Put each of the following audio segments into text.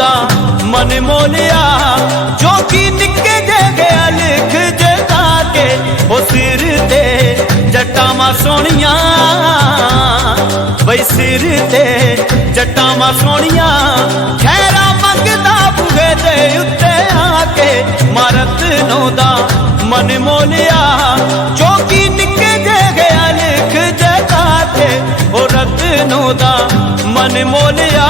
दा मन मोलिया जो कि निके जे गया लिख जगा के वो सिर ते जटावां सोहणियां बई सिर ते जटावां सोहणियां खैरा मंगदा बूहे दे उत्ते आके मारत नो दा मन मोलिया जो कि निके जे गया लिख जगा के वो रत्नो दा मन मोलिया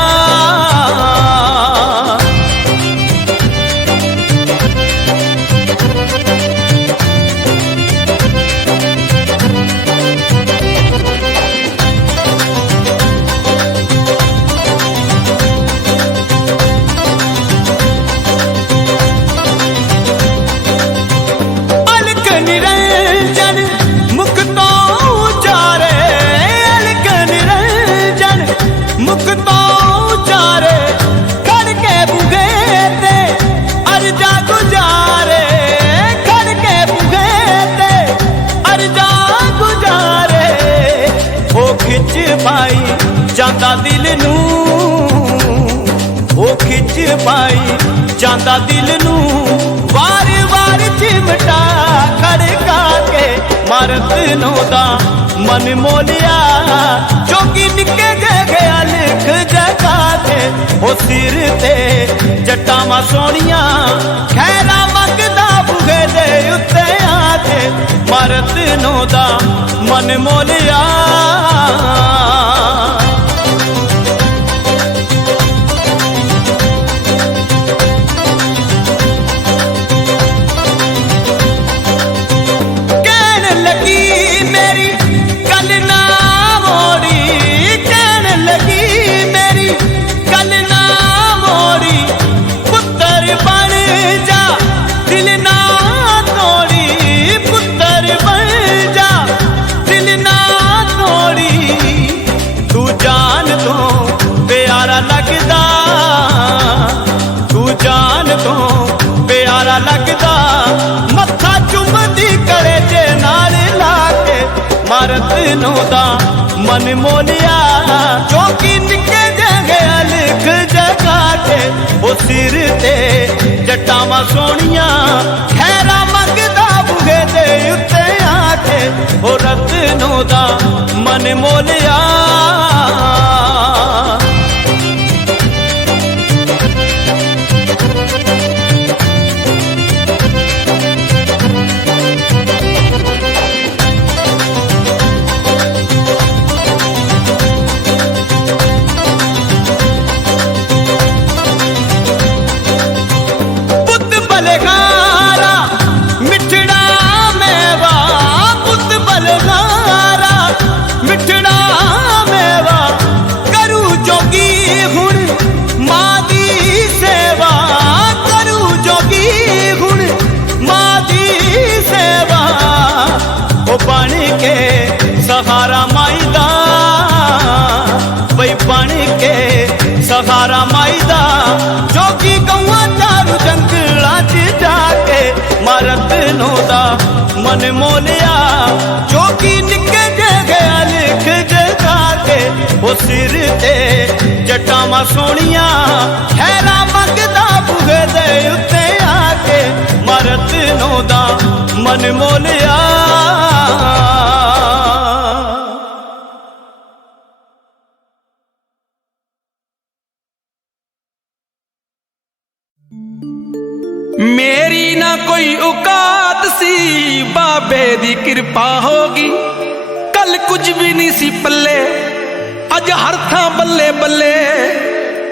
जांदा दिल नू ओ खिच पाई जांदा दिल नू वार वार चिमटा खड़का के मारत नो दा मन मोलिया जो कि निके जे गया लिख जगा के ओ सिर ते जटावां सोहणियां खैरा मंगदा बूहे दे उत्ते आके मारत नो दा मन मोलिया लगदा मत्था चुमदी करे जे नाल लाके मारत नो दा मन मोलिया जो कि निके जे गया लिख जगा के वो सिर ते जटावां सोहणियां खैरा मंगदा बूहे दे उत्ते आके वो रत्नो दा मन मोलिया सहारा माईदा बई बन के सहारा माईदा जो कि गौआ चारू जंगला च जाके मारत नो दा मन मोलिया जो कि निके जे गया लिख जगा के वो सिर ते जटावां सोहणियां खैरा मंगदा बूहे दे उत्ते आके मारत नो दा मन मोलिया मेरी ना कोई औकात सी बाबे दी कृपा होगी कल कुछ भी नहीं सी पल्ले अज हर थां बल्ले बल्ले।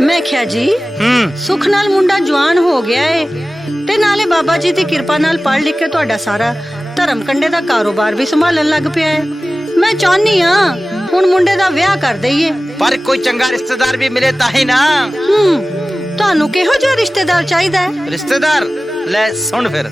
मैं क्या जी सुख नाल मुंडा जवान हो गया है ते नाले बाबा जी दी कृपा नाल पढ़ लिख के तुहाडा सारा धर्म कंडे दा कारोबार भी संभालन लग पिया है। मैं चाहनी हां हुण मुंडे दा विआह कर दईए पर कोई चंगा रिश्तेदार भी मिले ताही ना। ਤੁਹਾਨੂੰ ਕਿਹੋ ਜਿਹਾ ਰਿਸ਼ਤੇਦਾਰ ਚਾਹੀਦਾ ਹੈ? ਰਿਸ਼ਤੇਦਾਰ ਲੈ ਸੁਣ ਫਿਰ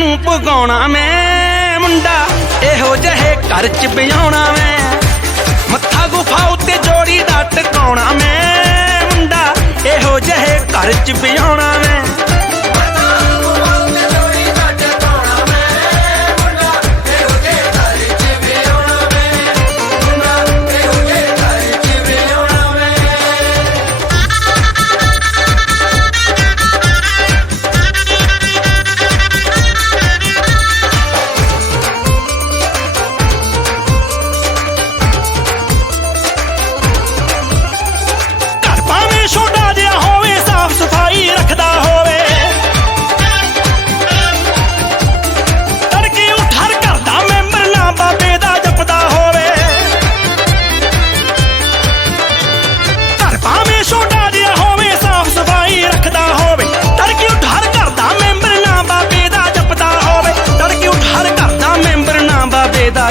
ਨੂੰ ਭਗਾਉਣਾ ਮੈਂ ਮੁੰਡਾ ਇਹੋ ਜਿਹੇ ਘਰ ਚ ਵਿਆਹੁਣਾ ਮੈਂ ਮੱਥਾ ਗੁਫਾ ਉੱਤੇ ਜੋੜੀ ਦਾ ਟਿਕਾਉਣਾ ਮੈਂ ਮੁੰਡਾ ਇਹੋ ਜਿਹੇ ਘਰ ਚ ਵਿਆਹੁਣਾ ਮੈਂ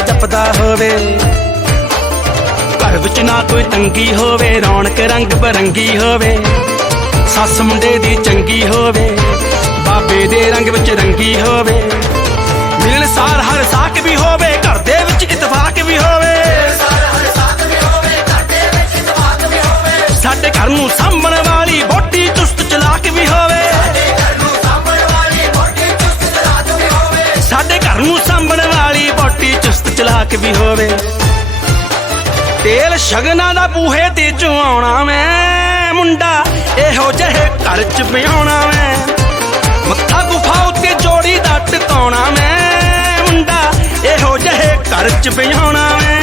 ਜਪਦਾ ਹੋਵੇ ਘਰ ਵਿੱਚ ਨਾ ਕੋਈ ਤੰਗੀ ਹੋਵੇ ਰੌਣਕ ਰੰਗ ਬਰੰਗੀ ਹੋਵੇ ਸੱਸ ਮੁੰਡੇ ਦੀ ਚੰਗੀ ਹੋਵੇ ਬਾਬੇ ਦੇ ਰੰਗ ਵਿੱਚ ਰੰਗੀ ਹੋਵੇ ਮਿਲਣਸਾਰ ਹਰ ਸਾਕ ਵੀ ਹੋਵੇ ਘਰ ਦੇ ਵਿੱਚ ਇਤਫਾਕ ਵੀ ਹੋਵੇ ਸਾਡੇ ਘਰ ਨੂੰ ਸਾਂਭਣ ਵਾਲੀ ਵਹੁਟੀ ਚੁਸਤ ਚਲਾਕ ਵੀ ਹੋਵੇ ਸਾਡੇ ਘਰ ਨੂੰ ਸਾਂਭਣ ਵਾਲੀ ਵਹੁਟੀ ਚੁਸਤ ਚਲਾਕ ਵੀ ਹੋਵੇ ਤੇਲ ਸ਼ਗਨਾਂ ਦਾ ਬੂਹੇ ਤੇ ਚੁਆਉਣਾ ਮੈਂ ਮੁੰਡਾ ਇਹੋ ਜਿਹੇ ਘਰ ਚ ਵਿਆਹੁਣਾ ਮੈਂ ਮੱਥਾ ਗੁਫਾ ਉੱਤੇ ਜੋੜੀ ਦਾ ਟਿਕਾਉਣਾ ਮੈਂ ਮੁੰਡਾ ਇਹੋ ਜਿਹੇ ਘਰ ਚ ਵਿਆਹੁਣਾ ਮੈਂ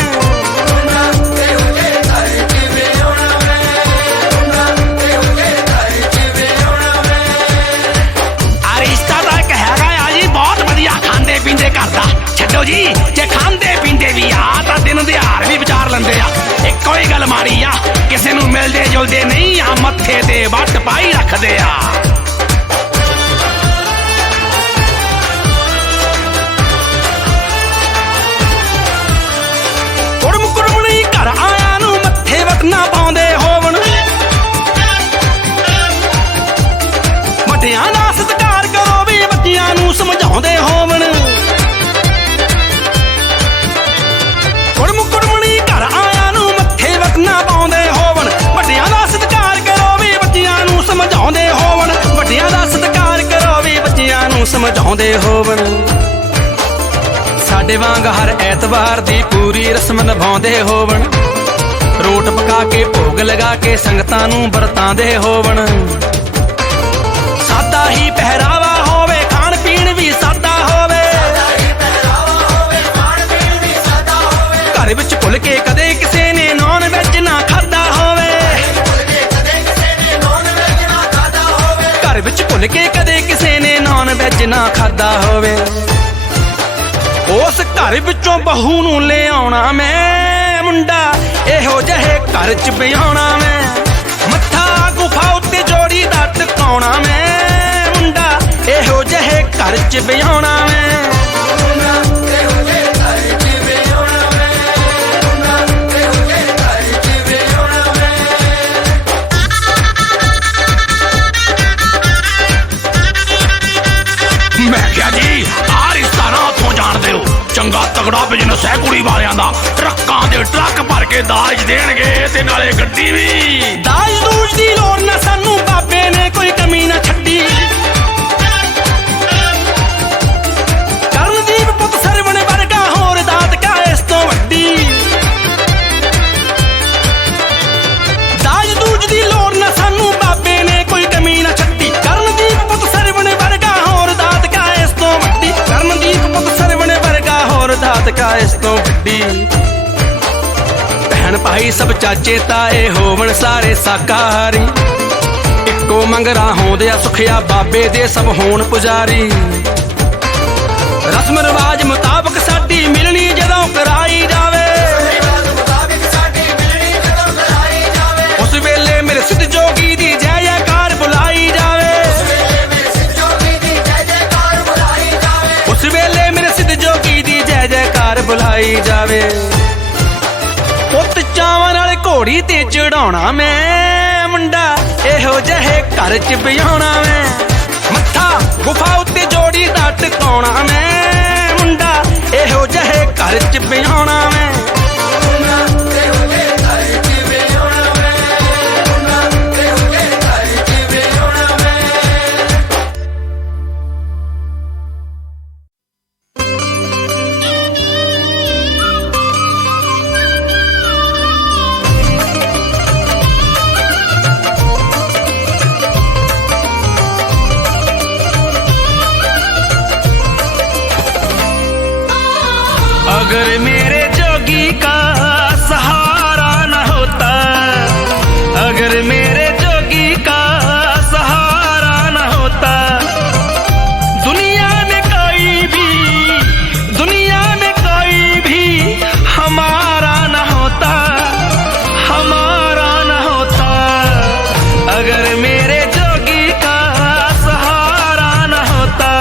ਪੀਂਦੇ ਘਰ ਦਾ ਛੱਡੋ ਜੀ ਜੇ ਖਾਂਦੇ ਪੀਂਦੇ ਵੀ ਆ ਤਾਂ ਦਿਨ ਦਿਹਾੜ ਵੀ ਵਿਚਾਰ ਲੈਂਦੇ ਆ ਇੱਕੋ ਹੀ ਗੱਲ ਮਾੜੀ ਆ ਕਿਸੇ ਨੂੰ ਮਿਲਦੇ ਜੁਲਦੇ ਨਹੀਂ ਆ ਮੱਥੇ ਤੇ ਵੱਟ ਪਾਈ ਰੱਖਦੇ ਆ ਕੁੜਮ ਕੁੜਮਣੀ ਘਰ ਆਇਆ ਨੂੰ ਮੱਥੇ ਵਟਣਾ ਪਾਉਂਦੇ ਹੋਵਣ ਵੱਡਿਆਂ ਦਾ ਸਤਿਕਾਰ ਕਰੋ ਵੀ ਬੱਚਿਆਂ ਨੂੰ ਸਮਝਾਉਂਦੇ ਹੋਵਣ ਸਮਝਾਉਂਦੇ ਹੋਵਣ ਸਾਡੇ ਵਾਂਗ ਹਰ ਐਤਵਾਰ ਦੀ ਪੂਰੀ ਰਸਮ ਨਿਭਾਉਂਦੇ ਹੋਵਣ ਰੋਟ ਪਕਾ ਕੇ ਭੋਗ ਲਗਾ ਕੇ ਸੰਗਤਾਂ ਨੂੰ ਵਰਤਾਉਂਦੇ ਹੋਵਣ ਸਾਦਾ ਹੀ ਪਹਿਰਾਵਾ ਹੋਵੇ ਖਾਣ ਪੀਣ ਵੀ ਸਾਦਾ ਹੋਵੇ ਘਰ ਵਿੱਚ ਭੁੱਲ ਕੇ ਕਦੇ ਕਿਸੇ ਨੇ ਨੌਨ ਵੈਜ ਨਾ ਖਾਦਾ ਹੋਵੇ ਘਰ ਵਿੱਚ ਭੁੱਲ ਕੇ ਕਦੇ ਕਿਸੇ ਨੇ ਨੌਨ ਵੈਜ ਨਾ ਖਾਦਾ ਹੋਵੇ ਉਸ ਘਰ ਵਿੱਚੋਂ ਬਹੂ ਨੂੰ ਲਿਆਉਣਾ ਮੈਂ ਮੁੰਡਾ ਇਹੋ ਜਿਹੇ ਘਰ ਚ ਵਿਆਹੁਣਾ ਮੈਂ ਮੱਥਾ ਗੁਫਾ ਉੱਤੇ ਜੋੜੀ ਦਾ ਟਿਕਾਉਣਾ ਮੈਂ ਮੁੰਡਾ ਇਹੋ ਜਿਹੇ ਘਰ ਚ ਵਿਆਹੁਣਾ ਮੈਂ ਚੰਗਾ ਤਗੜਾ ਬਿਜ਼ਨਸ ਹੈ ਕੁੜੀ ਵਾਲਿਆਂ ਦਾ ਟਰੱਕਾਂ ਦੇ ਟਰੱਕ ਭਰ ਕੇ ਦਾਜ ਦੇਣਗੇ ਤੇ ਨਾਲੇ ਗੱਡੀ ਵੀ ਦਾਜ ਦੂਜ ਦੀ ਲੋੜ ਨਾ ਸਾਨੂੰ ਬਾਬੇ ਨੇ ਕੋਈ ਕਮੀ ਨਾ ਛੱਡੀ ਕਰਨਦੀਪ ਪੁੱਤ ਸਰਵਣ ਵਰਗਾ ਹੋਰ ਦਾਤ ਕਾ ਇਸ ਤੋਂ ਵੱਡੀ ਦਾਜ ਦੂਜ ਦੀ ਲੋੜ ਨਾ ਸਾਨੂੰ ਬਾਬੇ ਨੇ ਕੋਈ ਕਮੀ ਨਾ ਛੱਡੀ ਕਰਨਦੀਪ ਪੁੱਤ ਸਰਵਣ ਵਰਗਾ ਹੋਰ ਦਾਤ ਕਾ ਇਸ ਤੋਂ ਵੱਡੀ ਕਰਨਦੀਪ ਪੁੱਤ ਸਰਵਣ ਵਰਗਾ ਹੋਰ ਦਾਤ ਕਾ ਇਸ ਤੋਂ ਵੱਡੀ ਭੈਣ ਭਾਈ ਸਭ ਚਾਚੇ ਤਾਏ ਹੋਵਣ ਸਾਰੇ ਸਾਕਾਹਾਰੀ ਇੱਕੋ ਮੰਗਰਾ ਹੋਂਦਿਆ ਸੁਖਿਆ ਬਾਬੇ ਦੇ ਸਭ ਹੋਣ ਪੁਜਾਰੀ ਰਸਮ ਰਿਵਾਜ ਮੁਤਾਬਕ ਸਾਡੀ ਮਿਲਣੀ ਜਦੋਂ ਕਰਾਈ ਜਾਵੇ ਉਸ ਵੇਲੇ ਮੇਰੇ ਸਿੱਧ ਜੋਗੀ ਦੀ ਜੈ ਜੈਕਾਰ ਬੁਲਾਈ ਜਾਵੇ ਉਸ ਵੇਲੇ ਮੇਰੇ ਸਿੱਧ ਜੋਗੀ ਦੀ ਜੈ ਜੈਕਾਰ ਬੁਲਾਈ ਜਾਵੇ ਪੁੱਤ ਚਾਵਾਂ ਨਾਲ ਘੋੜੀ ਤੇ ਚੜਾਉਣਾ ਮੈਂ ਮੁੰਡਾ ਇਹੋ ਜਿਹੇ ਘਰ ਚ ਵਿਆਹੁਣਾ ਮੈਂ ਮੱਥਾ गुफा उत्ते जोड़ी दा टकाउणा मैं मुंडा एहो जहे घर च ब्याहणा मैं अगर मेरे जोगी का सहारा न होता, अगर मेरे जोगी का सहारा न होता, दुनिया में कोई भी हमारा न होता, हमारा न होता। अगर मेरे जोगी का सहारा न होता,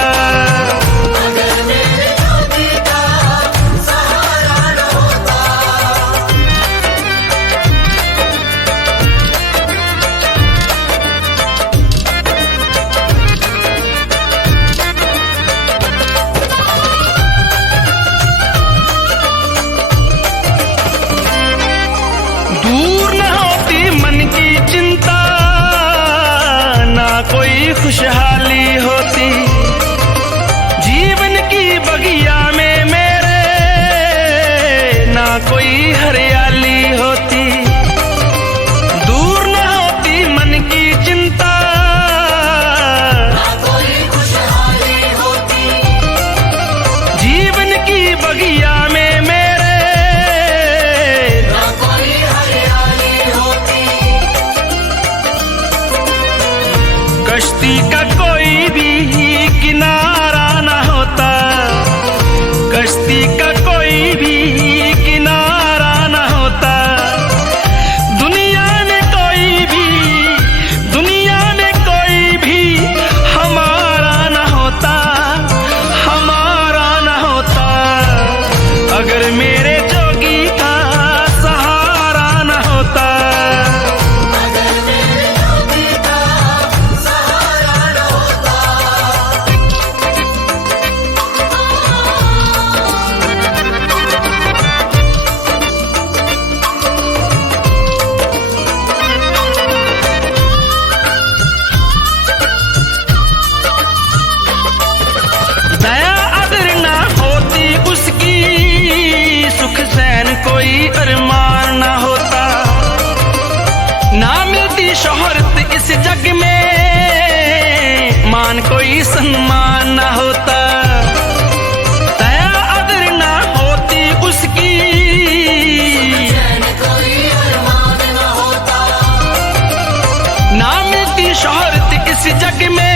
खुशहाली होती जीवन की बगिया में मेरे, ना कोई हरियाली होती। दूर न होती मन की चिंता, ना कोई खुशहाली होती जीवन की बगिया में मेरे, ना कोई हरियाली होती। कश्ती का कोई भी किनारा न होता, कश्ती का कोई भी किनारा न होता। दुनिया में कोई भी हमारा न होता, हमारा न होता। अगर मेरे जोगी का सहारा न होता, कोई अरमान ना होता, ना मिलती शोहरत इस जग में, मान कोई सम्मान ना होता। दया अदर ना होती उसकी, कोई अरमान ना होता, ना मिलती शोहरत इस जग में,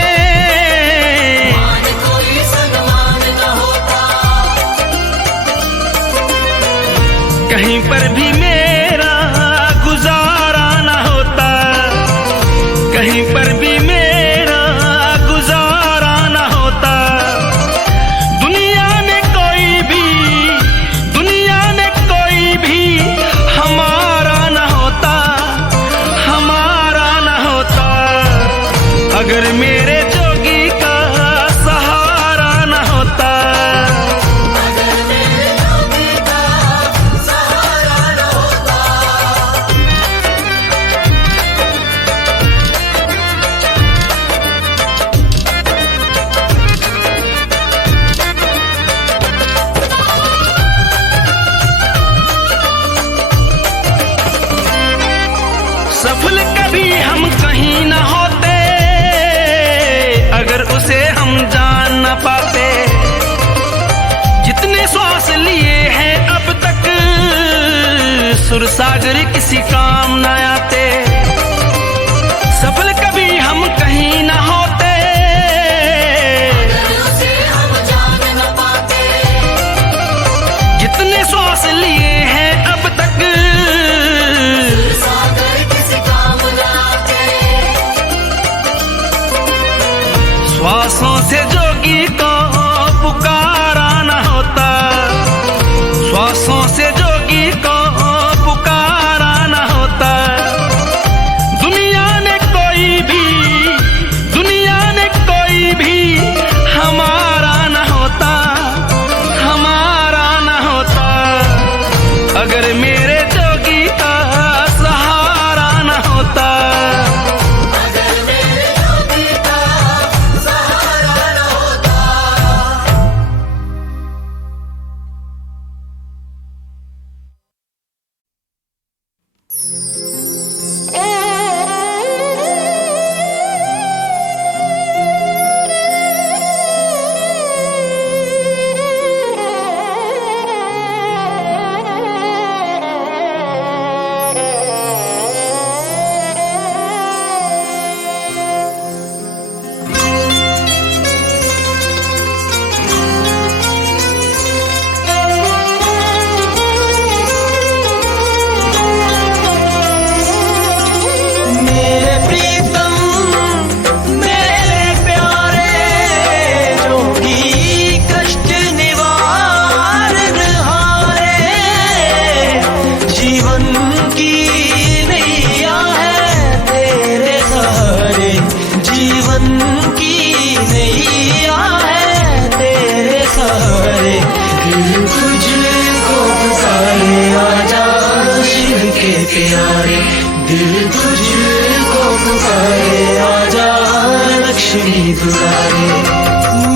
कहीं पर भी मेरा गुजारा न होता, कहीं पर भी मेरा गुजारा न होता। दुनिया में कोई भी हमारा न होता, हमारा न होता। अगर मेरे जोगी का सहारा न होता, सफल कभी हम कहीं न होते, अगर उसे हम जान न पाते। जितने श्वास लिए हैं अब तक, सुरसागर किसी काम न आते। सफल कभी हम कहीं न होते, अगर उसे हम जान न पाते। जितने श्वास लिए हैं अब तक, श्वासों से जोगी को पुकारा न होता, श्वासों से जोगी को पुकारा न होता। दिल तुझको पुकारे आजा शिव के प्यारे, दिल तुझको पुकारे आजा लक्ष्मी दुलारे।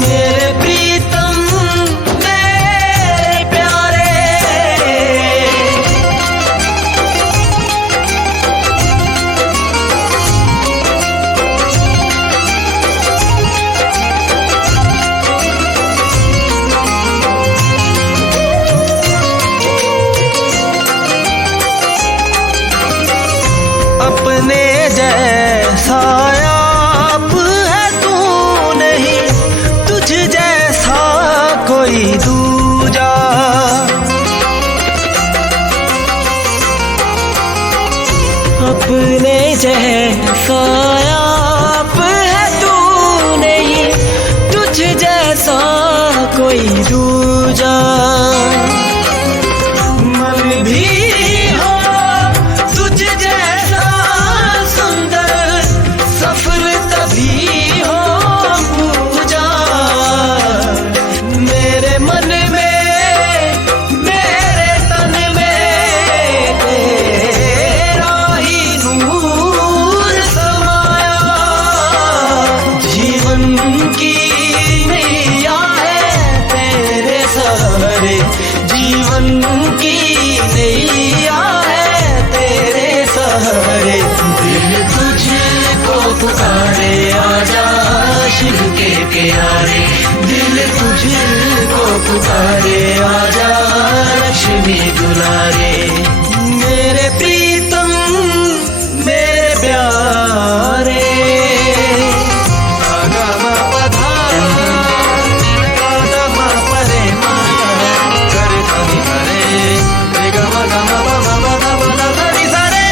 मेरे प्रीतम मेरे प्यारे, अपने जैसा आप है तू नहीं, तुझ जैसा कोई दूजा। अपने जैसा आप है तू नहीं, तुझ जैसा कोई दूजा। मन भी हो तुझ जैसा सुंदर, सफल तभी हो पूजा। मेरे मन में मेरे तन में तेरा ही नूर समाया। जीवन की नैया है तेरे सहारे, जीवन की नैया है तेरे सहारे। दिल तुझको पुकारे आजा शिव के प्यारे, दिल तुझको पुकारे आजा लक्ष्मी दुलारे। मेरे प्रीतम मेरे प्यारे, गा पधा गा परे मा कर धनी करे रे ग म ग म प म प ध प ध धनी सा रे।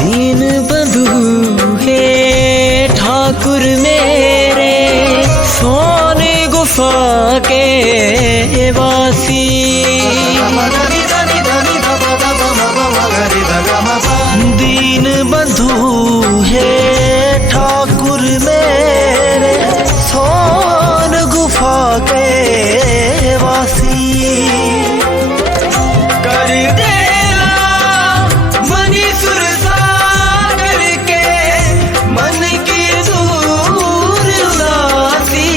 दीन बंधु हे ठाकुर मेरे, सोने गुफा के वासी। दीन बंधु हे ठाकुर मेरे, सोन गुफा के वासी। कर देला मनी सुर सागर के, मन की दूर उदासी।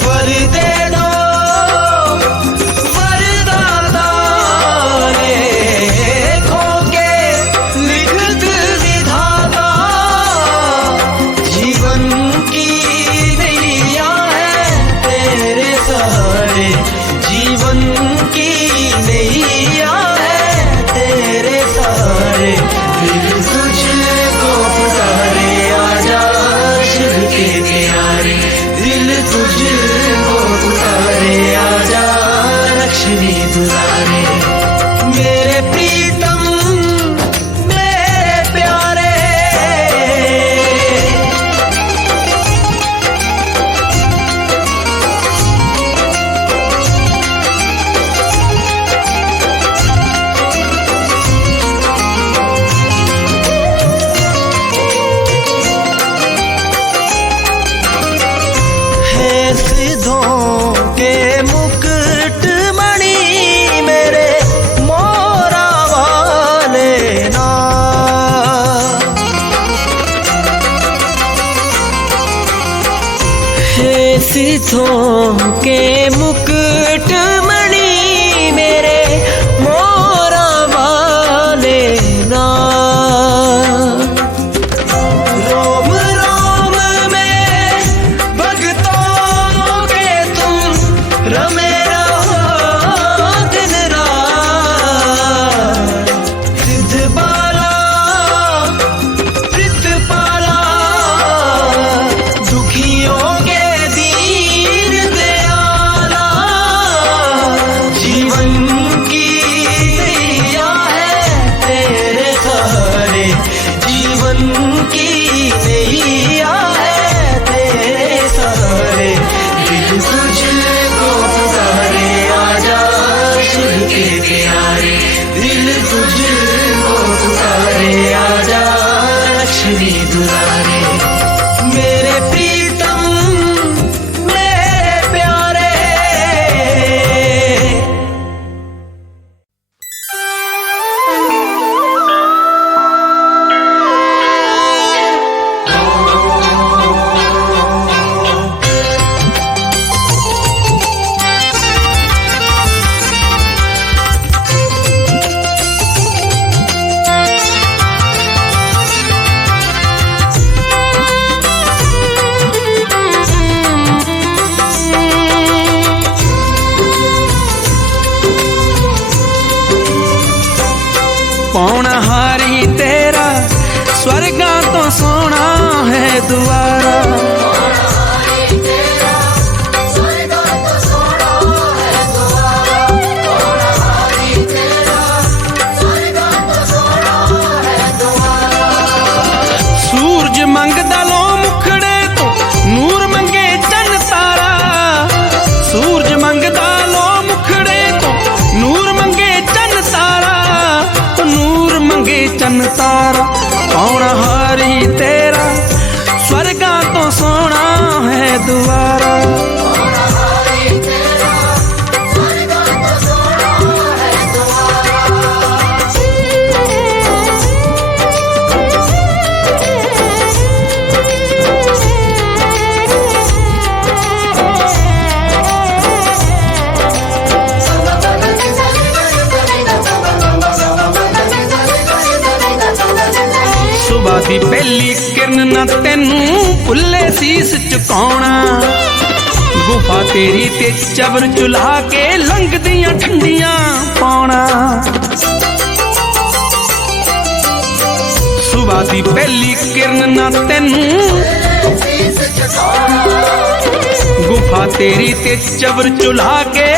वर दे दो वरदाता लेखों के लिखत विधाता। जीवन की नैया है तेरे सहारे, जीवन की नैया है तेरे सहारे। दिल तुझको पुकारे आजा शिव के प्यारे, दिल तुझको पुकारे आजा लक्ष्मी दुलारे। मेरे प्रीतम मेरे प्यारे, हे सिद्धों के मुकुट मणि मेरे मोरा वाले ना। हे सिद्धों के मुकुट मणि मेरे मोरा वाले ना। रोम रोम में भक्तों के तुम रमे रहो दिन रात। सिद्ध बाला प्रीतपाला, दुखियों के दीन दयाला। लक्ष्मी दुलारे। मेरे प्रीतम मेरे प्यारे। पौनहारी तेरा स्वर्गां तो सोना है दुआरा। सूरज मंगदा लो मुखड़े तो नूर मंगे चन तारा। सूरज मंगदा लो मुखड़े तो नूर मंगे चन तारा। नूर मंगे चन तारा। पौनहारी तेरा स्वर्गां तो सोना है दुआरा। सुबह दी पहली किरण ना तेनू भुल्ले सीस झुकाउणा। गुफा तेरी ते चबर चुल्हा के लंघदियां ठंडियां पाउणा। सुबह दी पहली किरण ना तेनू गुफा तेरी ते चबर चुल्हा के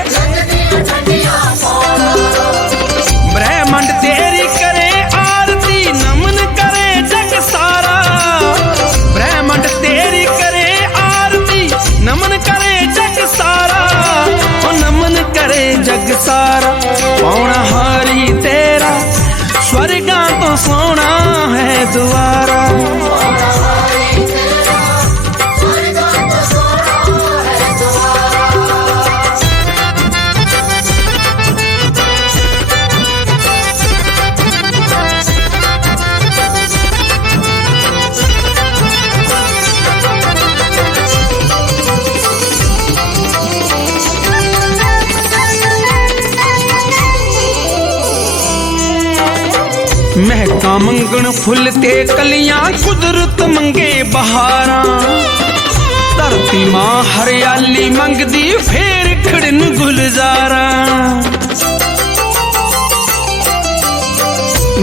ब्रह्मांड तेरी करे आरती नमन करे जग सारा। ब्रह्मांड तेरी करे आरती नमन करे जग सारा। ओ नमन करे जग सारा। पौनहारी तेरा स्वर्गां तो सोना है दुआरा। महका मंगण फुल ते कलियां कुदरत मंगे बहारां। धरती मां हरियाली मंगदी फेर खड़न गुलजारा।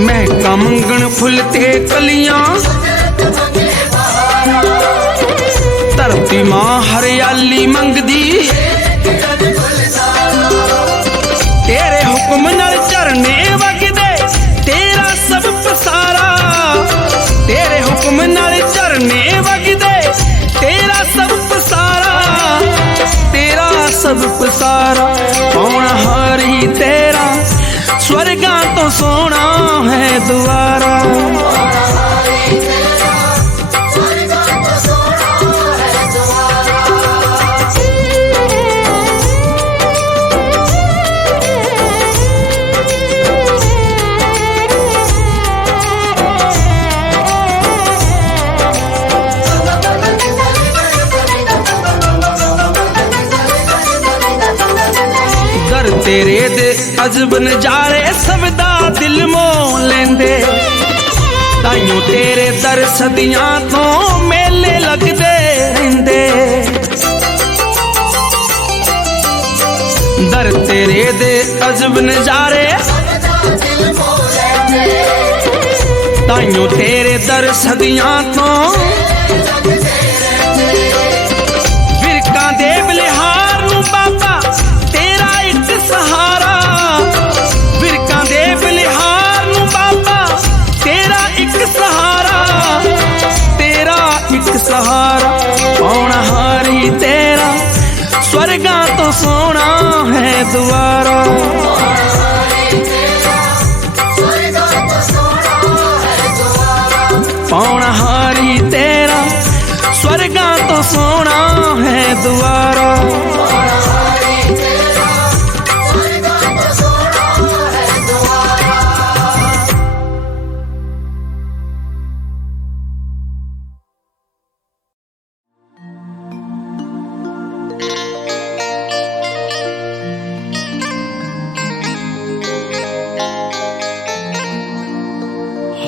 महका मंगण फुल ते कलियां धरती मां हरियाली मंगदी। तेरे हुक्म नाल झरने वगदे तेरा सब पसारा। तेरे हुक्म नाल झरने वगदे तेरा सब पसारा। तेरा सब पसारा। पौनहारी तेरा स्वर्गां तो सोना है दुआरा। तेरे दे अजब नजारे सबदा दिल मोह लेंदे। ताइयों तेरे दर सदियां तो मेले लगदे रहिंदे। दर तेरे दे अजब नजारे ताइयों तेरे दर सदियां तो विरकां दे बलिहार नूं बाबा तेरा एक सहारा। विरकां दे बलिहार नूं बाबा तेरा एक सहारा। तेरा एक सहारा। पौनहारी तेरा स्वर्गां तो सोना है दुआरा। पौनहारी तेरा स्वर्गा तो सोना है द्वारा।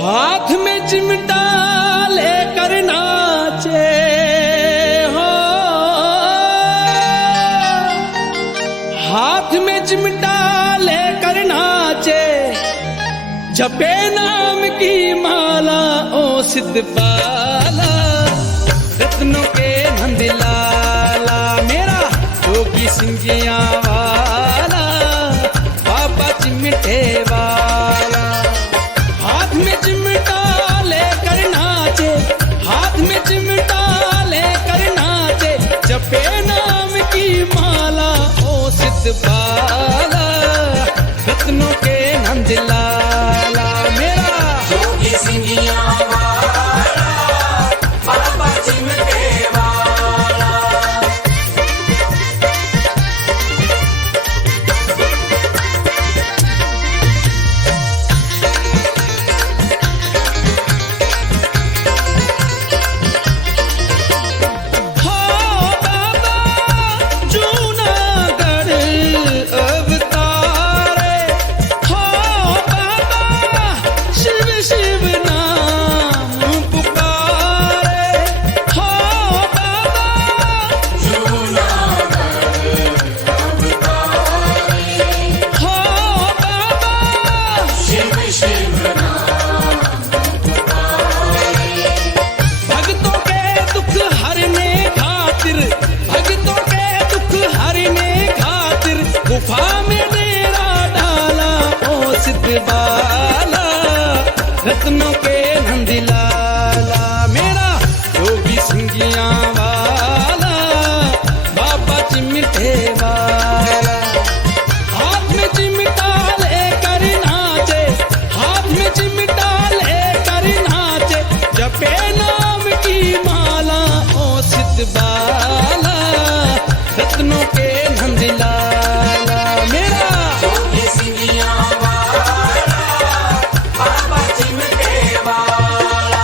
हाथ में चिमटा लेकर नाचे हो, हाथ में चिमटा लेकर नाचे, जपे नाम की माला ओ सिद्ध पाला, रत्नों के नंदलाला मेरा जोगी सिंगिया वाला, बाबा चिमटे वाला। हाथ में चिमटा लेकर नाचे, हाथ में चिमटा लेकर नाचे, जपे नाम की माला ओ सिद्ध बाला, रत्नों के नंदलाला मेरा जोगी सिंगिया वाला, बाबा चिमटे वाला। गुफा में डेरा डाला ओ सिद्ध बाला, रत्नों के नंदलाला मेरा जोगी सिंगिया वाला, बाबा चिमटे वाला। हाथ में चिमटा लेकर नाचे, हाथ में चिमटा लेकर नाचे, जपे नाम की माला ओ सिद्ध बाला, रत्नों के नंदलाला मेरा जोगी सिंगिया वाला, बाबा चिमटे वाला।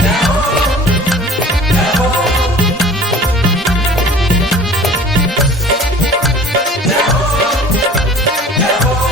जय हो, जय हो, जय हो, जय हो।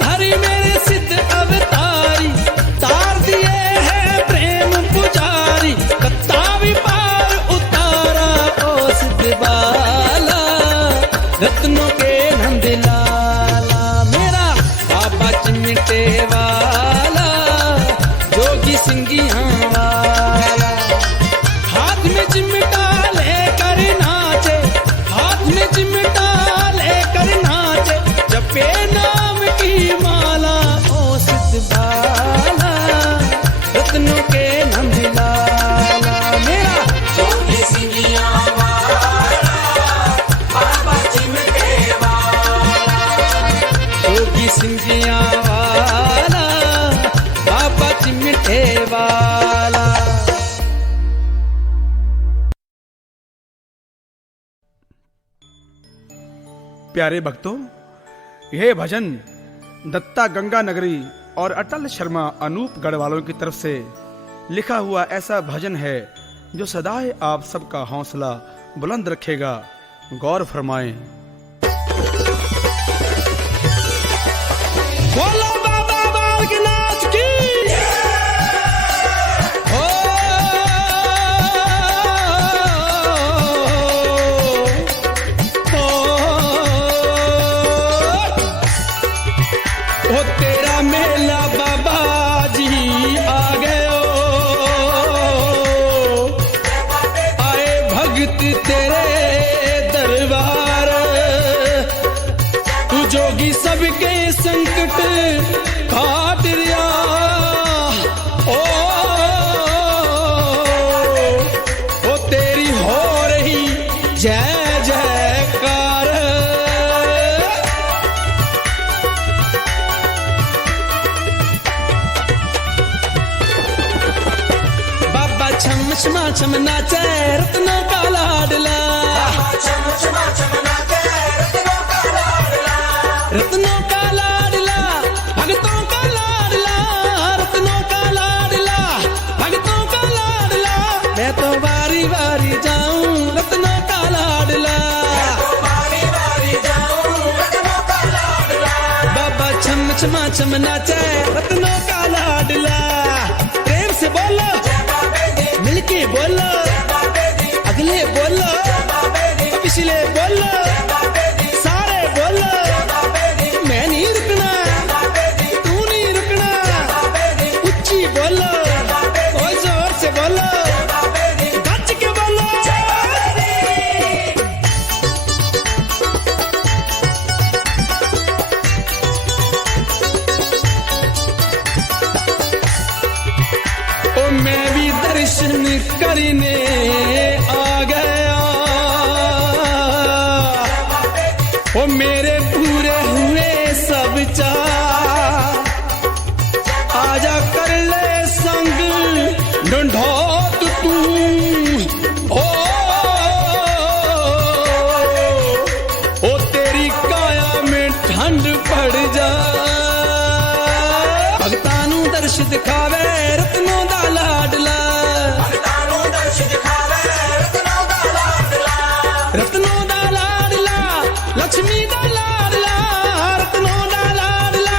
धरी मेरे सिद्ध अवतारी, तार दिए है प्रेम पुजारी, कत्ता भी पार उतारा ओ सिद्ध बाला, रत्नों के नंद लाला, मेरा बाबा चिमटे वाला, जोगी सिंगिया वाला। हाथ में चिमटा लेकर नाचे, हाथ में चिमटा लेकर नाचे, जपे नाम की माला ओ सिद्ध बाला, रत्नों के नंद लाला, मेरा जोगी सिंगिया वाला, बाबा चिमटे वाला, जोगी सिंगिया वाला, बाबा चिमटे वाला। प्यारे भक्तों, यह भजन दत्ता गंगा नगरी और अटल शर्मा अनूप गढ़वालों की तरफ से लिखा हुआ ऐसा भजन है जो सदाए आप सबका हौसला बुलंद रखेगा। गौर फरमाएं। बोलो बाबा बालकनाथ की। ओ तेरा मेला बाबा जी आ गए, आए भगत तेरे दरबार, तू जोगी सबके संकट काट रिया, ओ तेरी हो रही जय जयकार। बाबा छम छमा छम नाचे रत्नों का लाडला, रत्नों का लाडला, भगतों का लाडला, रत्नों का लाडला, भगतों का लाडला, मैं तो बारी बारी जाऊं रत्नों का लाडला, बाबा छम छमा छम नाचे रत्नों का लाडला। प्रेम से बोलो, मिलके बोलो, अगले बोलो, पिछले बोलो, सारे बोलो, मैं नहीं रुकना, तू नहीं रुकना, उच्ची बोलो, और जोर से बोलो, गज के बोलो। ओ मैं भी दर्शन करने आ गया, ओ मेरे पूरे हुए सब चाह, आजा कर ले संग ढूंढोत तू, ओ तेरी काया में ठंड पड़ जा, भगतानू दर्श दिखावे रत्नों दा लाडला, रत्नों दा लाडला, लक्ष्मी दा लाडला, रत्नों दा लाडला,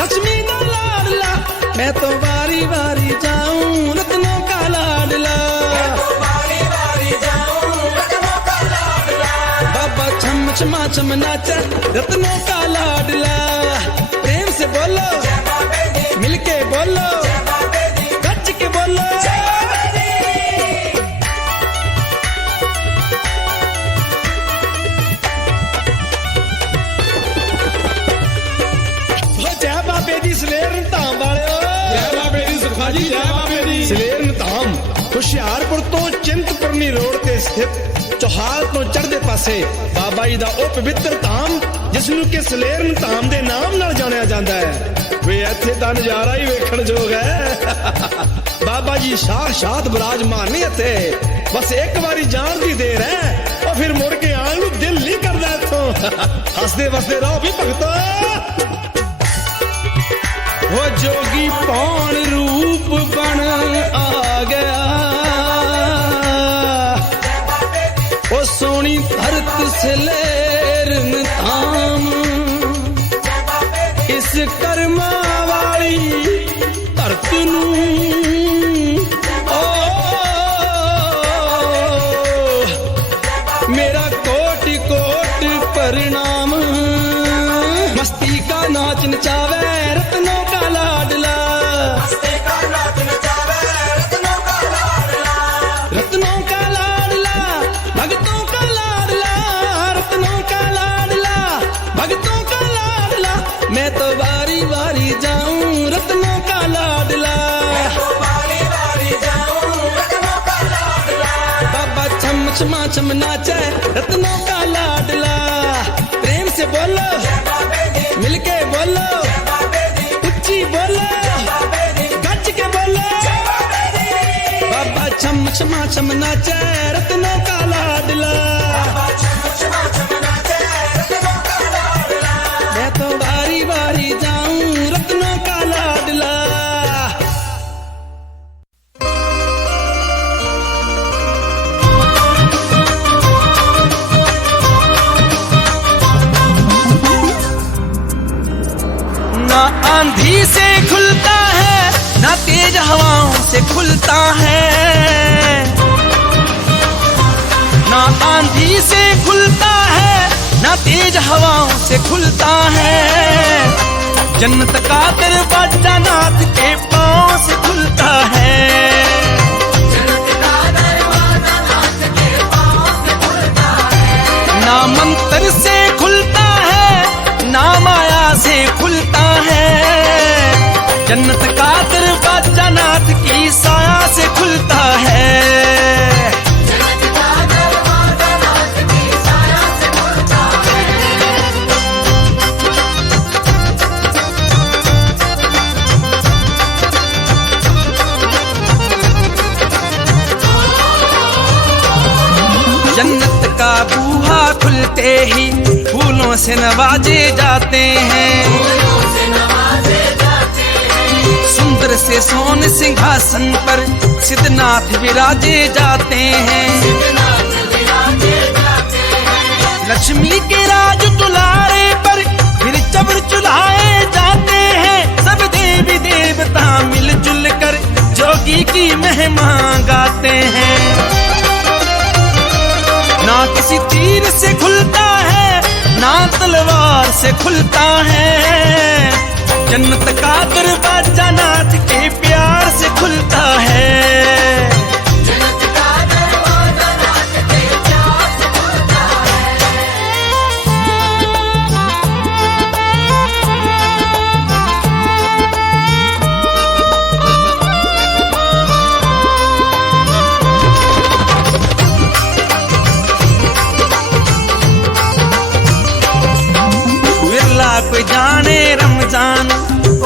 लक्ष्मी दा लाडला, मैं तो बारी बारी जाऊं रत्नों का लाडला, बाबा छम छमा छम नाचा रत्नों का लाडला। प्रेम से बोलो, मिलके बोलो, गज के बोलो। जय बाबे दी सलेर धाम वाले, जय बाबे दी सुखा जी, जय बाबे दी। सलेर धाम हुशियारपुर तो चिंतपुरनी रोड ते स्थित चौहाल तो चढ़दे पासे बाबा जी दा ओ पवित्र धाम, जिसनू के सलेर धाम दे नाम नाल जानिया जांदा है। वे इत्थे दा नजारा ही वेखण जोग है। बाबा जी साक्षात विराजमान नहीं इत्थे, बस एक बारी जान दी देर है और फिर मुड़ के आन नू दिल नहीं करदा इत्थों। हसदे वसदे रहो भी भगतो। वो जोगी पौन रूप बन आ गया, वो सोनी धरत से लेर धाम, इस विश्वकर्मा वाली धरती नूं ओ मेरा कोटि कोटि प्रणाम। मस्ती का नाच नचावे रत्नों का लाडला, मस्ती का नाच नचावे रत्नों का लाडला, रत्नों का लाडला भक्तों का लाडला, रत्नों का लाडला भक्तों का लाडला। मैं तो बारी बारी जाऊं रत्नों का लाडला, तो बारी बारी जाऊं रत्नों का लाडला। बाबा छम छमा छम नाचे रत्नों का लाडला। प्रेम से बोलो मिलके बोलो, उच्ची बोलो गज के बोलो। बाबा छम छमा छम नाचे रत्नों का लाडला, मैं तो बारी बारी जाऊं रत्नों का लाडला। ना आंधी से खुलता है ना तेज हवाओं से खुलता है, ना आंधी से खुलता है ना तेज हवाओं से खुलता है। जन्नत का दरवाजा नाथ के पांव से खुलता है, ना मंत्र से खुलता है ना माया से खुलता है। जन्नत का दरवाजा नाथ की साया से खुलता है। जन्नत का बूहा खुलते ही फूलों से नवाजे जाते हैं, सुंदर से सोन सिंहासन पर सिद्धनाथ विराजे जाते हैं। लक्ष्मी के राज दुलारे पर फिर चबर चुलाए जाते हैं। सब देवी देवता मिलजुल कर जोगी की महिमा गाते हैं। ना किसी तीर से खुलता है ना तलवार से खुलता है। जन्नत का दरवाजा नाथ के प्यार से खुलता है। कोई जाने रमजान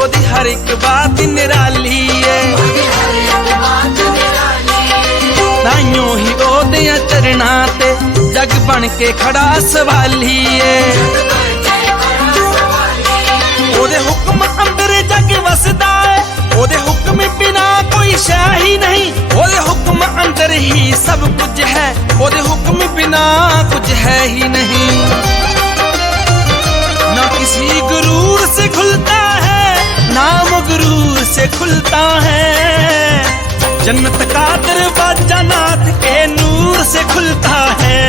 ओदी हर एक बात निराली है, ताइयों ही ओदे चरना ते जग बन के खड़ा सवाली है। ओदे हुक्म अंदर जग वसदा है, ओदे हुक्म बिना कोई शय ही नहीं। ओदे हुक्म अंदर ही सब कुछ है, ओदे हुक्म बिना कुछ है ही नहीं। ना किसी गुरूर से खुलता है नाम गुरूर से खुलता है। जन्नत का दरवाजा नाथ के नूर से खुलता है।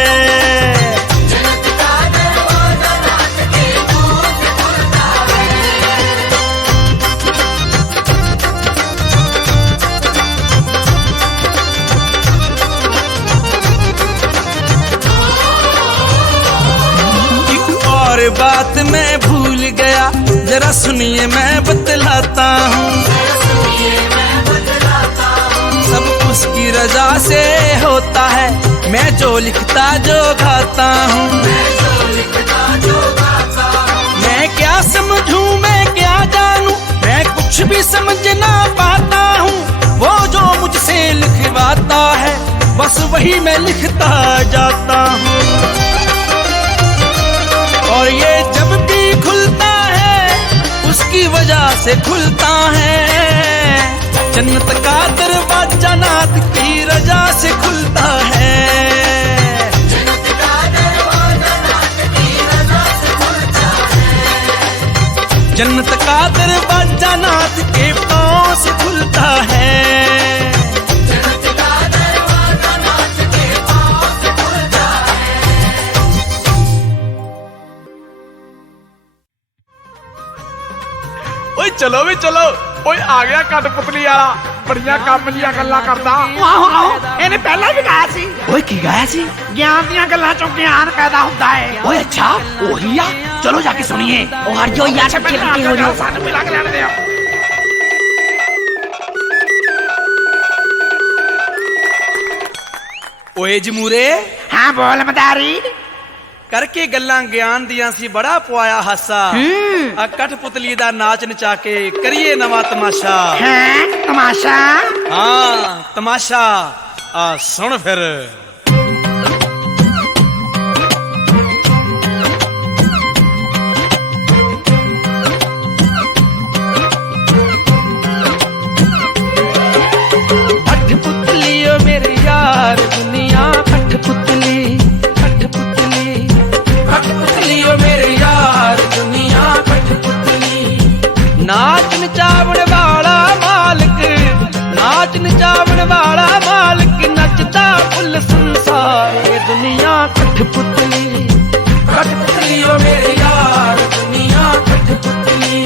बात मैं भूल गया जरा सुनिए मैं बतलाता हूँ। सब उसकी रजा से होता है, मैं जो लिखता जो गाता हूँ। मैं क्या समझूं मैं क्या जानूं, मैं कुछ भी समझ ना पाता हूँ। वो जो मुझसे लिखवाता है बस वही मैं लिखता जाता हूँ। और ये जब भी खुलता है उसकी वजह से खुलता है। जन्नत का दरवाजा नाथ की रजा से खुलता है। जन्नत का दरवाजा नाच के पाँव से खुलता है। जन्नत का दरवाजा नाच के पाँव से खुलता है। ओए चलो भी चलो, ओए आ गया कठपुतली वाला, बड़िया ਕੰਮ ਦੀਆਂ ਗੱਲਾਂ ਕਰਦਾ। ਆਹੋ ਇਹਨੇ ਪਹਿਲਾਂ ਵੀ ਗਾਇਆ ਸੀ। ਓਏ ਕੀ ਗਾਇਆ ਸੀ? ਗਿਆਨ ਦੀਆਂ ਗੱਲਾਂ ਚੋਂ ਗਿਆਨ ਪੈਦਾ ਹੁੰਦਾ ਹੈ। ਓਏ ਅੱਛਾ ਉਹੀ ਆ, ਚਲੋ ਜਾ ਕੇ ਸੁਣੀਏ। ਉਹ ਹਟ ਜਾਓ ਯਾਰ, ਸੱਚੀ ਲੱਗੀ ਹੋ ਜਾਓ। ਸਾਨੂੰ ਵੀ ਲੱਗ ਲੈਣ ਦਿਓ। ਓਏ ਜਮੂਰੇ ਹਾਂ ਬੋਲ ਮਦਾਰੀ। ਕਰਕੇ ਗੱਲਾਂ ਗਿਆਨ ਦੀਆਂ ਸੀ, ਬੜਾ ਪਵਾਇਆ ਹਾਸਾ। ਆ ਕਠਪੁਤਲੀ ਦਾ ਨਾਚ ਨਚਾ ਕੇ ਕਰੀਏ ਨਵਾਂ ਤਮਾਸ਼ਾ। ਹੈ ਤਮਾਸ਼ਾ। ਹਾਂ ਤਮਾਸ਼ਾ, ਆ ਸੁਣ ਫਿਰ। कठपुतली ओ मेरे यार दुनिया कठपुतली, कठपुतली कठपुतली ओ मेरे यार दुनिया कठपुतली। नाच नचावन वाला मालिक, नाच नचावन वाला मालिक, नचता फुल संसार। ये दुनिया कठपुतली, कठपुतली ओ मेरे यार दुनिया कठपुतली।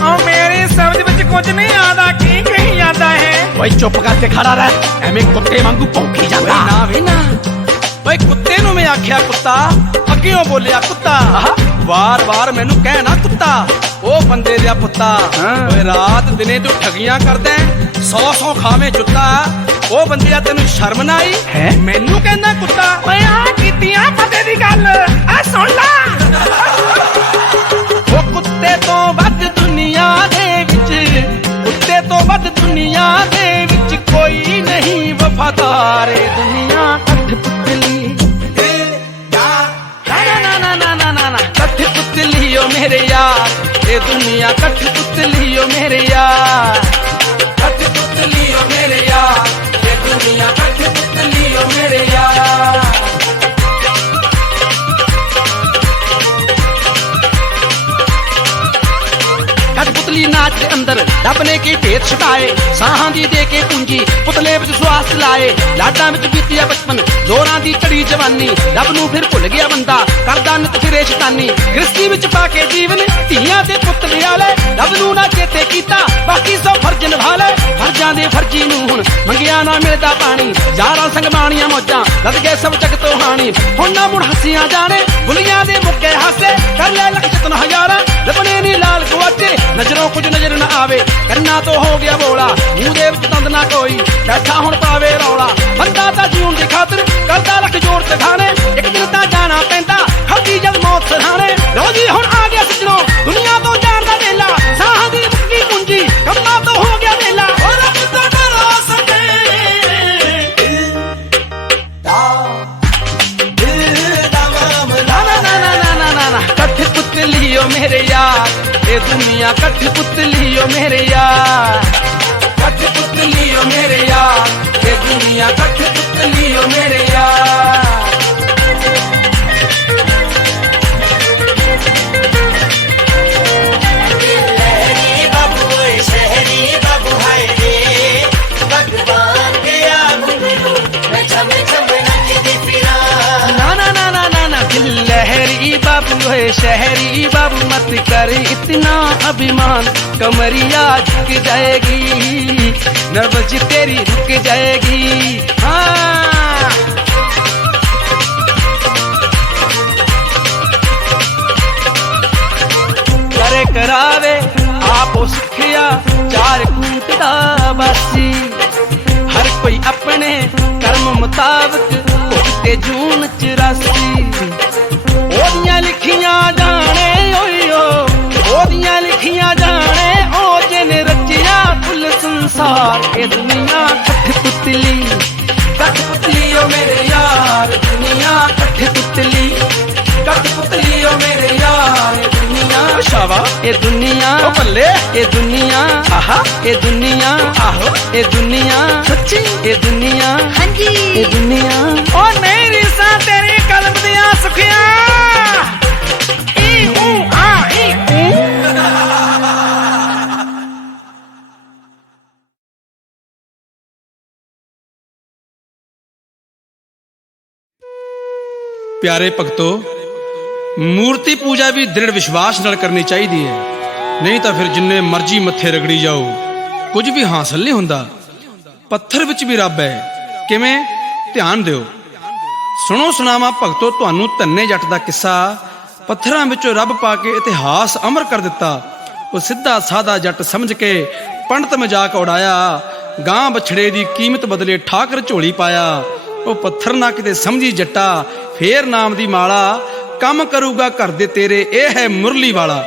ਉਹ ਮੇਰੇ ਸਮਝ ਵਿੱਚ ਕੁਝ ਨਹੀਂ ਆਉਂਦਾ, ਕੀ ਕਹੀ ਜਾਂਦਾ ਹੈ। ਓਏ ਚੁੱਪ ਕਰਕੇ ਖੜਾ ਰਹਿ, ਐਵੇਂ ਕੁੱਤੇ ਵਾਂਗੂ ਭੌਂਕੀ ਜਾਂਦਾ। ਓਏ ਨਾ ਵੇ ਨਾ, ਓਏ ਕੁੱਤੇ ਨੂੰ ਮੈਂ ਆਖਿਆ ਕੁੱਤਾ, ਅੱਗਿਓਂ ਬੋਲਿਆ ਕੁੱਤਾ। ਵਾਰ-ਵਾਰ ਮੈਨੂੰ ਕਹਿ ਨਾ ਕੁੱਤਾ, ਉਹ ਬੰਦੇ ਦਾ ਪੁੱਤਾ। ਓਏ ਰਾਤ ਦਿਨੇ ਤੂੰ ਠਗੀਆਂ ਕਰਦਾ, 100 ਖਾਵੇਂ ਜੁੱਤਾ। ਉਹ ਬੰਦਿਆ ਤੈਨੂੰ ਸ਼ਰਮ ਨਾ ਆਈ, ਮੈਨੂੰ ਕਹਿੰਦਾ ਕੁੱਤਾ। ਓਏ ਆ ਕੀਤੀਆਂ ਪਤੇ ਦੀ ਗੱਲ ਆ ਸੁਣ ਲਾ। ਉਹ ਕੁੱਤੇ ਤੋਂ ਵੱਧ ਦੁਨੀਆ ਦੇ ਵਿੱਚ, ਕੁੱਤੇ ਤੋਂ ਵੱਧ ਦੁਨੀਆ ਦੇ ਵਿੱਚ ਕੋਈ ਨਹੀਂ ਵਫਾਦਾਰ। ਏ ਦੁਨੀਆ ਕਠਪੁਤਲੀ, ਨਾ ਨਾ ਨਾ ਨਾ ਨਾ ਨਾ ਕਠਪੁਤਲੀ ਓ ਮੇਰੇ ਯਾਰ। ਇਹ ਦੁਨੀਆ ਕਠਪੁਤਲੀ ਓ ਮੇਰੇ ਯਾਰ, ਕਠਪੁਤਲੀ ਓ ਮੇਰੇ ਯਾਰ। ਇਹ ਦੁਨੀਆ ਕਠਪੁਤਲੀ ਓ ਮੇਰੇ ਯਾਰ। कठपुतली नाच के अंदर डबने के भेद छुटाए, साहां दी दे के पूंजी पुतले विच स्वास लाए। लाडां विच बीतिया बचपन, जोरां दी चढ़ी जवानी, रब नूं फिर भुल गया बंदा, करदा नित फिरे शैतानी। गृहस्थी विच पा के जीवन, धीआं दे पुत्त लियाले, रब नूं ना चेते कीता, बाकी सब फर्ज निभा ले। फर्जां दे फर्जी नूं हुण मंगिया ना मिलदा पानी, यारां संग माणियां मौजां लद गए सब जग तो हानी। हुण ना मुड़ हसीआं जाने, बुलियां दे मुक्के हासे, कर ले लख जतन हजारां, रबने नी लाल गुआचे। नजरों कुछ नजर न आवे, करना तो हो गया बोला, मुंह दे विच दंद ना कोई, बैठा हुण पावे रौला। बंदा तां जीवन दी खातिर करदा लख जोर ते खाने, एक दिन तां जाना पैंदा खड़दी जद मौत सिरहाने। लो जी हुण आ गया सजणों दुनिया तो जाण दा वेला, साहां दी मुक्की पूंजी कम्मां तो हो गया वेला। ओ रब तो डरो सके कठपुतली ओ मेरे यार। ये दुनिया कठपुतली ओ मेरे यार, कठपुतली ओ मेरे यार। ये दुनिया कठपुतली ओ मेरे यार। लहरी बाबू है शहरी बाबू, मत कर इतना अभिमान, कमरिया झुक जाएगी, नब्ज तेरी रुक जाएगी। हाँ करे करावे आपो सिखिया, चार कूट दा बासी। हर कोई अपने कर्म मुताबिक भुगते जून 84। ओदियां लिखियां जाने ओयो, ओदियां लिखियां जाने ओ जिन रचिया कुल संसार। ये दुनिया कठपुतली, कठपुतली ओ मेरे यार। दुनिया कठपुतली, कठपुतली ओ मेरे यार। ये दुनिया शाबा, ये दुनिया ओ बल्ले, ये दुनिया आहा, ये दुनिया आहो, ये दुनिया सच्ची, ये दुनिया हाँ जी, ये दुनिया। ओ मेरी सा तेरी कलम दिया सुखिया, ਪਿਆਰੇ ਭਗਤੋ, ਮੂਰਤੀ ਪੂਜਾ ਵੀ ਦ੍ਰਿੜ ਵਿਸ਼ਵਾਸ ਨਾਲ ਕਰਨੀ ਚਾਹੀਦੀ ਹੈ, ਨਹੀਂ ਤਾਂ ਫਿਰ ਜਿੰਨੇ ਮਰਜ਼ੀ ਮੱਥੇ ਰਗੜੀ ਜਾਓ ਕੁਝ ਵੀ ਹਾਸਲ ਨਹੀਂ ਹੁੰਦਾ। ਪੱਥਰ ਵਿੱਚ ਵੀ ਰੱਬ ਹੈ। ਕਿਵੇਂ? ਧਿਆਨ ਦਿਓ। ਸੁਣੋ ਸੁਣਾਵਾਂ ਭਗਤੋ ਤੁਹਾਨੂੰ ਧੰਨੇ ਜੱਟ ਦਾ ਕਿੱਸਾ। ਪੱਥਰਾਂ ਵਿੱਚੋਂ ਰੱਬ ਪਾ ਕੇ ਇਤਿਹਾਸ ਅਮਰ ਕਰ ਦਿੱਤਾ। ਉਹ ਸਿੱਧਾ ਸਾਦਾ ਜੱਟ ਸਮਝ ਕੇ ਪੰਡਤ ਮਜ਼ਾਕ ਉਡਾਇਆ, ਗਾਂ ਬਛੜੇ ਦੀ ਕੀਮਤ ਬਦਲੇ ਠਾਕਰ ਝੋਲੀ ਪਾਇਆ। ਉਹ ਪੱਥਰ ਨਾ ਕਿਤੇ ਸਮਝੀ ਜੱਟਾ, ਫੇਰ ਨਾਮ ਦੀ ਮਾਲਾ, ਕੰਮ ਕਰੂਗਾ ਘਰ ਦੇ ਤੇਰੇ, ਇਹ ਹੈ ਮੁਰਲੀ ਵਾਲਾ।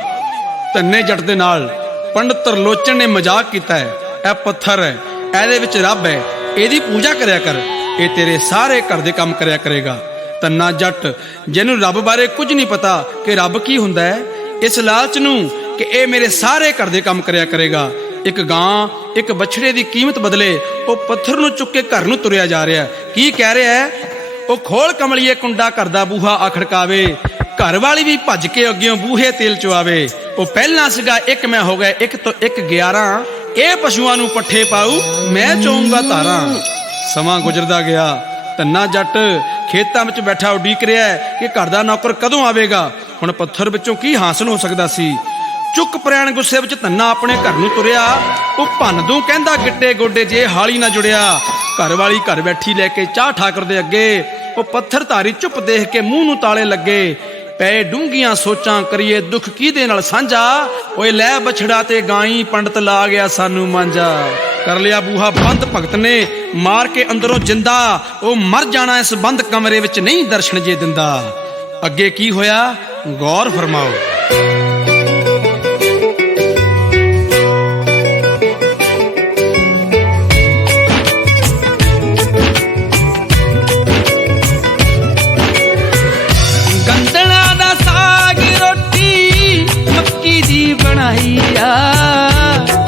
ਧੰਨੇ ਜੱਟ ਦੇ ਨਾਲ ਪੰਡਤ ਤਰਲੋਚਨ ਨੇ ਮਜ਼ਾਕ ਕੀਤਾ ਹੈ। ਇਹ ਪੱਥਰ ਹੈ, ਇਹਦੇ ਵਿੱਚ ਰੱਬ ਹੈ, ਇਹਦੀ ਪੂਜਾ ਕਰਿਆ ਕਰ, ਇਹ ਤੇਰੇ ਸਾਰੇ ਘਰ ਦੇ ਕੰਮ ਕਰਿਆ ਕਰੇਗਾ। ਧੰਨਾ ਜੱਟ ਜਿਹਨੂੰ ਰੱਬ ਬਾਰੇ ਕੁਝ ਨਹੀਂ ਪਤਾ ਕਿ ਰੱਬ ਕੀ ਹੁੰਦਾ ਹੈ, ਇਸ ਲਾਲਚ ਨੂੰ ਕਿ ਇਹ ਮੇਰੇ ਸਾਰੇ ਘਰ ਦੇ ਕੰਮ ਕਰਿਆ ਕਰੇਗਾ, ਇੱਕ ਗਾਂ ਇੱਕ ਬਛੜੇ ਦੀ ਕੀਮਤ ਬਦਲੇ ਉਹ ਪੱਥਰ ਨੂੰ ਚੁੱਕ ਕੇ ਘਰ ਨੂੰ ਤੁਰਿਆ ਜਾ ਰਿਹਾ। ਕੀ ਕਹਿ ਰਿਹਾ ਹੈ? ਉਹ ਖੋਲ ਕਮਲੀਏ ਕੁੰਡਾ ਘਰ ਦਾ ਬੂਹਾ ਆ ਖੜਕਾਵੇ, ਘਰ ਵਾਲੀ ਵੀ ਭੱਜ ਕੇ ਅੱਗਿਓਂ ਬੂਹੇ ਤੇਲ ਚੁਆਵੇ। ਉਹ ਪਹਿਲਾਂ ਸੀਗਾ ਇੱਕ, ਮੈਂ ਹੋ ਗਿਆ ਇੱਕ ਤੋਂ ਇੱਕ 11, ਇਹ ਪਸ਼ੂਆਂ ਨੂੰ ਪੱਠੇ ਪਾਊ, ਮੈਂ ਚੋਊਂਗਾ ਧਾਰਾਂ। ਸਮਾਂ ਗੁਜ਼ਰਦਾ ਗਿਆ। ਧੰਨਾ ਜੱਟ ਖੇਤਾਂ ਵਿੱਚ ਬੈਠਾ ਉਡੀਕ ਰਿਹਾ ਹੈ ਕਿ ਘਰ ਦਾ ਨੌਕਰ ਕਦੋਂ ਆਵੇਗਾ। ਹੁਣ ਪੱਥਰ ਵਿੱਚੋਂ ਕੀ ਹਾਸਲ ਹੋ ਸਕਦਾ ਸੀ? ਚੁੱਕ ਪ੍ਰੈਣ ਗੁੱਸੇ ਵਿੱਚ ਧੰਨਾ ਆਪਣੇ ਘਰ ਨੂੰ ਤੁਰਿਆ। ਉਹ ਭੰਨ ਦੂੰ ਕਹਿੰਦਾ ਗਿੱਟੇ ਗੋਡੇ ਜੇ ਹਾਲੀ ਨਾ ਜੁੜਿਆ। ਘਰ ਵਾਲੀ ਘਰ ਬੈਠੀ ਲੈ ਕੇ ਚਾਹ ਠਾਕਰ ਦੇ ਅੱਗੇ। ਉਹ ਪੱਥਰ ਧਾਰੀ ਚੁੱਪ ਦੇਖ ਕੇ ਮੂੰਹ ਨੂੰ ਤਾਲੇ ਲੱਗੇ। ਪਏ ਡੂੰਘੀਆਂ ਸੋਚਾਂ, ਕਰੀਏ ਦੁੱਖ ਕਿਹਦੇ ਨਾਲ ਸਾਂਝਾ। ਓਏ ਲੈ ਬਛੜਾ ਤੇ ਗਾਈ, ਪੰਡਤ ਲਾ ਗਿਆ ਸਾਨੂੰ ਮਾਂਜਾ। ਕਰ ਲਿਆ ਬੂਹਾ ਬੰਦ ਭਗਤ ਨੇ ਮਾਰ ਕੇ ਅੰਦਰੋਂ ਜਿੰਦਾ। ਉਹ ਮਰ ਜਾਣਾ ਇਸ ਬੰਦ ਕਮਰੇ ਵਿੱਚ ਨਹੀਂ ਦਰਸ਼ਨ ਜੇ ਦਿੰਦਾ। ਅੱਗੇ ਕੀ ਹੋਇਆ ਗੌਰ ਫਰਮਾਓ।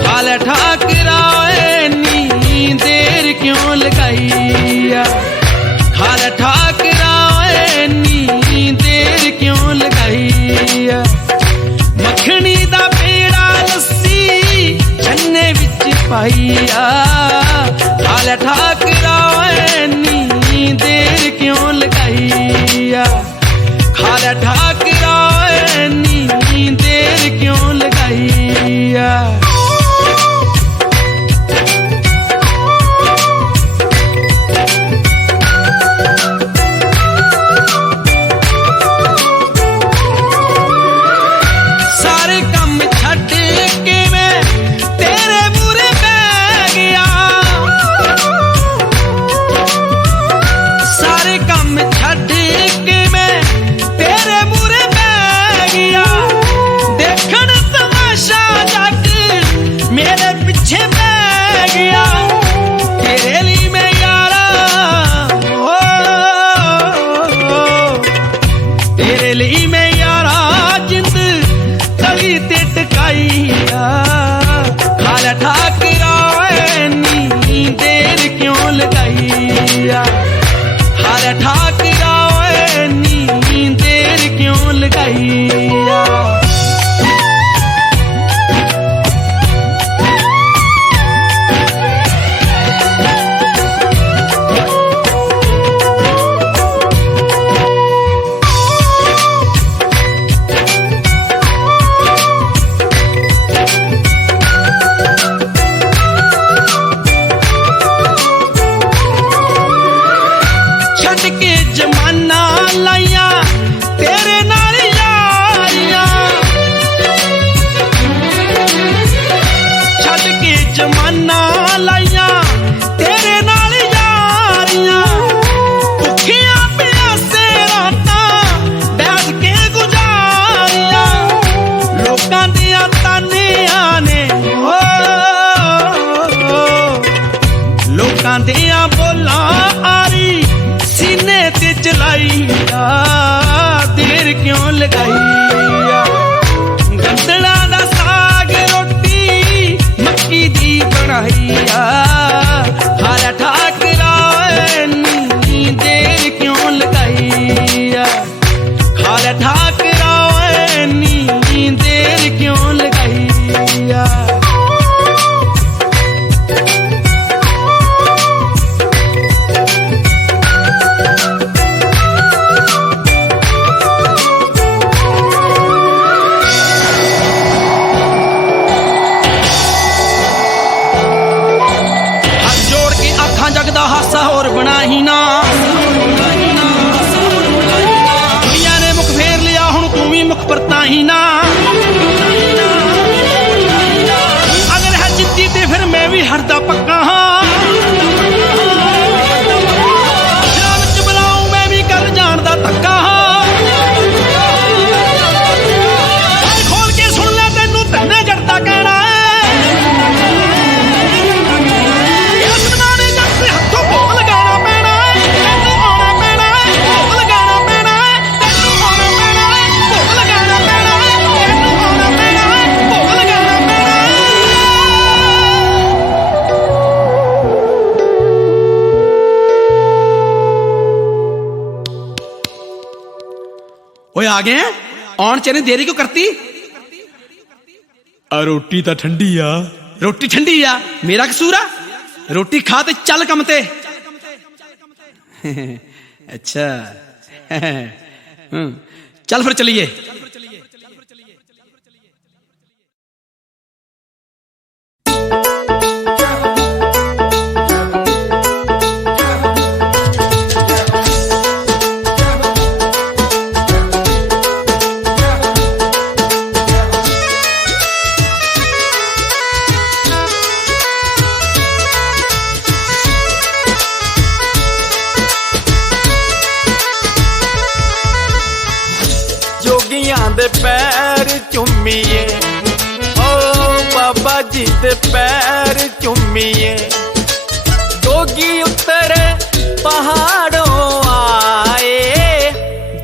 ਹਾਲ ਠਾਕਰਾ ਨੀ ਦੇਰ ਕਿਉਂ ਲਗਾਈਆ, ਹਾਲ ਠਾਕਰਾ ਨੀ ਦੇਰ ਕਿਉਂ ਲਗਾਈਆ। ਮੱਖਣੀ ਦਾ ਪੇੜਾ ਲੱਸੀ ਛੰਨੇ ਵਿੱਚ ਪਾਈਆ, ਹਾਲ ਠਾਕਰਾ ਨੀ ਦੇਰ ਕਿਉਂ ਲਗਾਈਆ, ਹਾਲ ਠਾਕਰਾ ਨੀ ਦੇਰ ਕਿਉਂ ਲਗਾਈਆ। ਸਾਰੇ ਕੰਮ ਛੱਡ ਕੇ ਮੈਂ ਤੇਰੇ ਮੂਹਰੇ ਬਹਿ ਗਿਆ, ਸਾਰੇ ਕੰਮ ਛੱਡ ਕੇ ਮੈਂ ਤੇਰੇ ਮੂਹਰੇ ਬਹਿ ਗਿਆ। ਦੇਖਣ ਤਮਾਸ਼ਾ ਜੱਟ ਮੇਰੇ ਪਿੱਛੇ ਬਹਿ ਗਿਆ। ਤੇਰੇ ਲਈ ਮੈਂ ਯਾਰਾ ਤੇਰੇ ਲਈ ਮੈਂ ਯਾਰਾ ਜਿੰਦ ਤਲੀ ਤੇ ਟਕਾਈਆ। ਹਾਲ ਠਾਕਰਾ ਨੀ ਦੇਰ ਕਿਉਂ ਲਗਾਈਆ, ਹਾਲ ਠਾਕਰਾ ਨੀ ਦੇਰ ਕਿਉਂ ਲਗਾਈਆ। ਛੱਡ ਕੇ ਜਮਾਨਾ ਲਾਈਆਂ ਤੇਰੇ ਨਾਲ ਯਾਰੀਆਂ, मुख पर ताही ना। अगर है जिद्दी ते फिर मैं भी हरदा पक्का हाँ। शराब च बुलाऊं मैं भी कर जान दा धक्का हाँ। खोल के सुन ले तेनू तन्ने जड़दा कहना है। इस बनाने जट से हथों भोग लगाना पैना है। तेनू आना पैना है, भोग लगाना पैना है। तेनू आना पैना है, भोग लगाना पैना है। तेनू आना पैना है, भोग लगाना पैना है। ओए आ गए आउण च इन्नी देरी क्यों करती? रोटी तो ठंडी आ। रोटी ठंडी आ मेरा कसूर आ? रोटी खा ते चल कम ते। अच्छा चल फिर चलिए। जोगियां दे पैर चुम्मीए ओ बाबा जी दे पैर चुम्मीए। जोगी उतरे पहाड़ों आए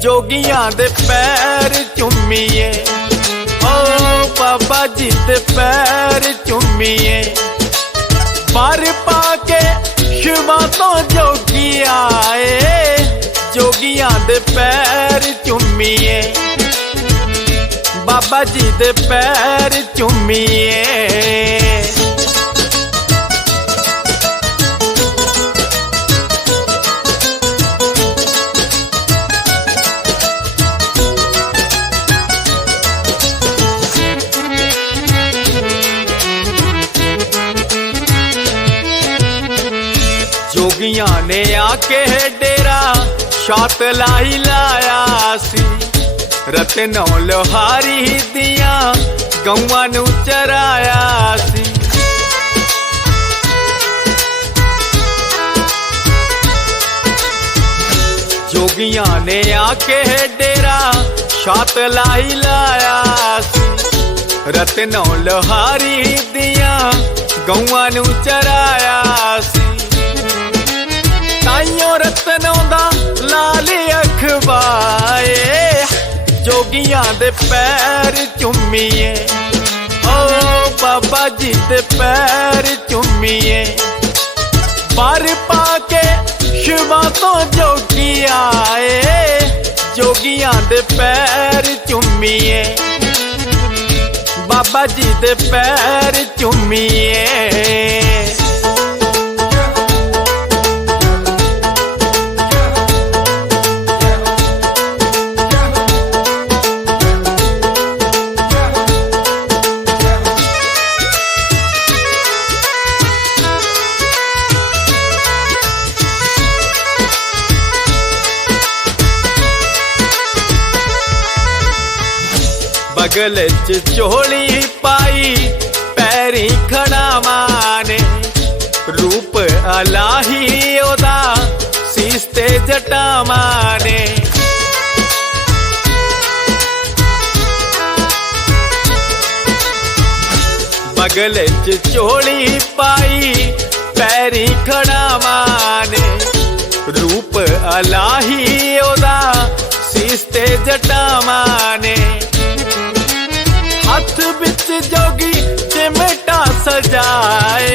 जोगियां दे पैर चुम्मीए ओ बाबा जी दे पैर चुम्मीए। पर पाके शिवा तो जोगी आए जोगियां दे पैर चुम्मीए बाबा जी दे पैर चुम्मीए। जोगियां ने आके डेरा शात लाई लाया सी। रतनों लोहारी दिया गौवां नू चराया सी। जोगियां ने आके डेरा शात लाई लाया सी। रतनों लोहारी दिया गौवां नू चराया सी। ताइयों रतनों दा लाल अखबाए जोगियां दे पैर चुम्मीए ओ बाबा जी दे पैर चुम्मीए। पर पाके शिवा तो जोगी आए जोगियां दे पैर चुम्मीए बाबा जी दे पैर चुम्मीए। बगल च चोली पाई पैरी खड़ा माने। रूप अलाही ओदा सीस ते जटा माने। बगल च चोली पाई पैरी खड़ा माने। रूप अलाही ओदा सीस ते जटा माने। हाथ बिच जोगी चिमटा सजाए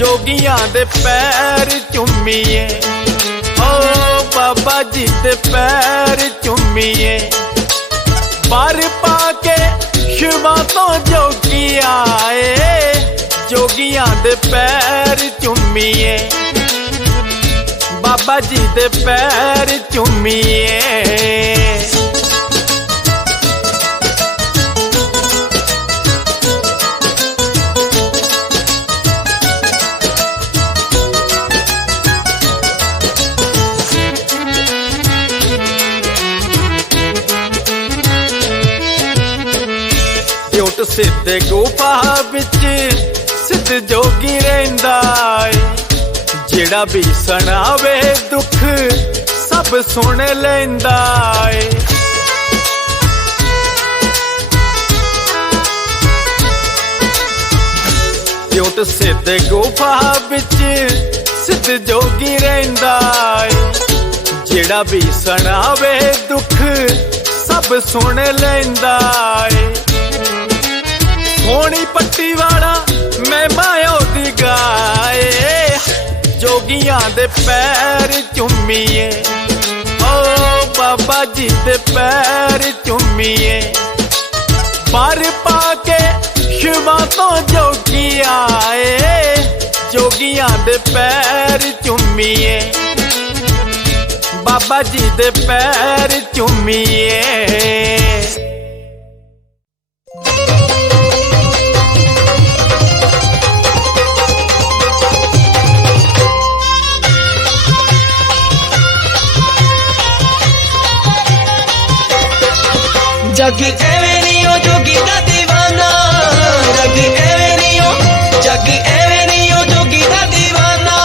जोगियां दे पैर चुम्मीए ओ बाबा जी दे पैर चुम्मीए। पर पाके शिवा तो जोगी आए जोगियां दे पैर चुम्मीए बाबा जी दे पैर चुम्मीए। ਸਿੱਧੇ ਗੁਫਾ ਵਿੱਚ ਸਿੱਧ ਜੋਗੀ ਰਹਿੰਦਾ ਏ ਜਿਹੜਾ ਵੀ ਸੁਣਾਵੇ ਦੁੱਖ ਸਭ ਸੁਣ ਲੈਂਦਾ ਏ ਓਟ ਸਿੱਧੇ ਗੁਫਾ ਵਿੱਚ ਸਿੱਧ ਜੋਗੀ ਰਹਿੰਦਾ ਏ ਜਿਹੜਾ ਵੀ ਸੁਣਾਵੇ ਦੁੱਖ ਸਭ ਸੁਣ ਲੈਂਦਾ ਏ ਸੋਹਣੀ ਪੱਟੀ ਵਾਲਾ ਮੈਂ ਮਾਇਓ ਦੀ ਗਾਏ ਜੋਗੀਆਂ ਦੇ ਪੈਰ ਚੁੰਮੀਏ ਓ ਬਾਬਾ ਜੀ ਦੇ ਪੈਰ ਚੁੰਮੀਏ ਪਰ ਪਾ ਕੇ ਸ਼ਿਵਾ ਤੋਂ ਜੋਗੀ ਆਏ ਜੋਗੀਆਂ ਦੇ ਪੈਰ ਚੁੰਮੀਏ ਬਾਬਾ ਜੀ ਦੇ ਪੈਰ ਚੁੰਮੀਏ जग एवें नहीं हो जोगी दा दीवाना जग एवें नहीं हो जग एवें नहीं हो जोगी दा दीवाना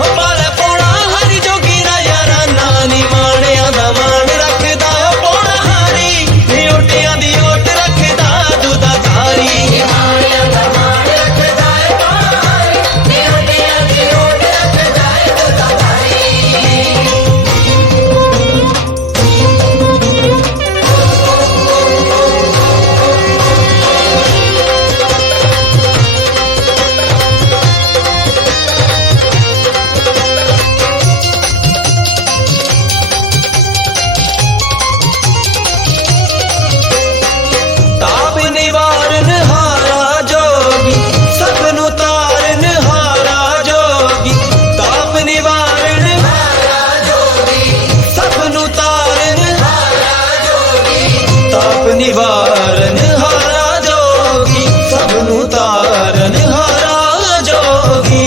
हो पाले पौड़ा हरी जोगी दा याराना नी माणिया दा मान रखदा ओ पौड़ा हरी नी ओटियां दी ओट रखदा दुदा धारी नी माणिया दा मान रखदा ए पौड़ा हरी नी ओटियां दी ओट रखदा ए दुदा धारी ताप निवारन हारा जोगी सबनु तारन हारा जोगी ताप निवारन हारा जोगी सबनु तारन हारा जोगी ताप निवारन हारा जोगी सबनु तारन हारा जोगी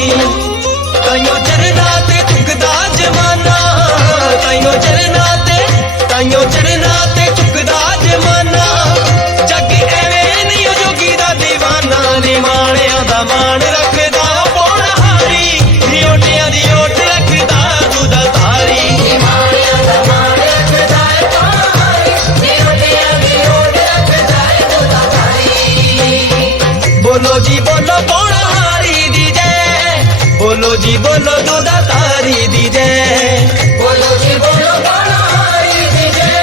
ताइयों चरना ते झुकदा जमाना ताइयों चरना ते झुकदा जमाना जग एवें नहीं हो जोगी दा दीवाना नी माणिया दा मान रखदा पौड़ा हारी नी ओटियां दी ओट रखदा दुदा धारी नी माणिया दा मान रखदा पौड़ा हारी नी ओटियां दी ओट रखदा दुदा धारी बोलो जी बोलो पौड़ा हारी दी जय बोलो जी बोलो दुदा धारी दी जय बोलो जी बोलो पौड़ा हारी दी जय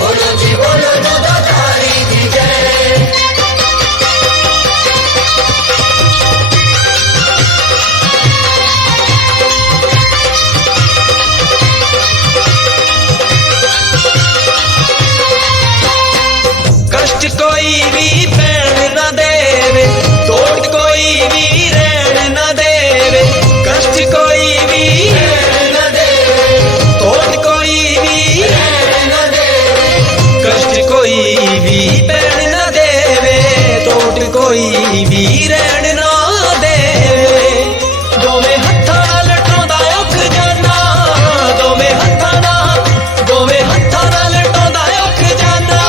बोलो जी बोलो दुदा धारी दी जय कष्ट कोई भी पैण न देवे तोड़ कोई भी रहन न देवे कष्ट कोई भी रहन न देवे तोड़ कोई भी रहन न देवे कष्ट कोई भी पैण न देवे तोड़ कोई भी रहन न देवे दोवें हत्थां नाल लटाउंदा ओ खजाना दोवें हत्थां नाल लटाउंदा ओ खजाना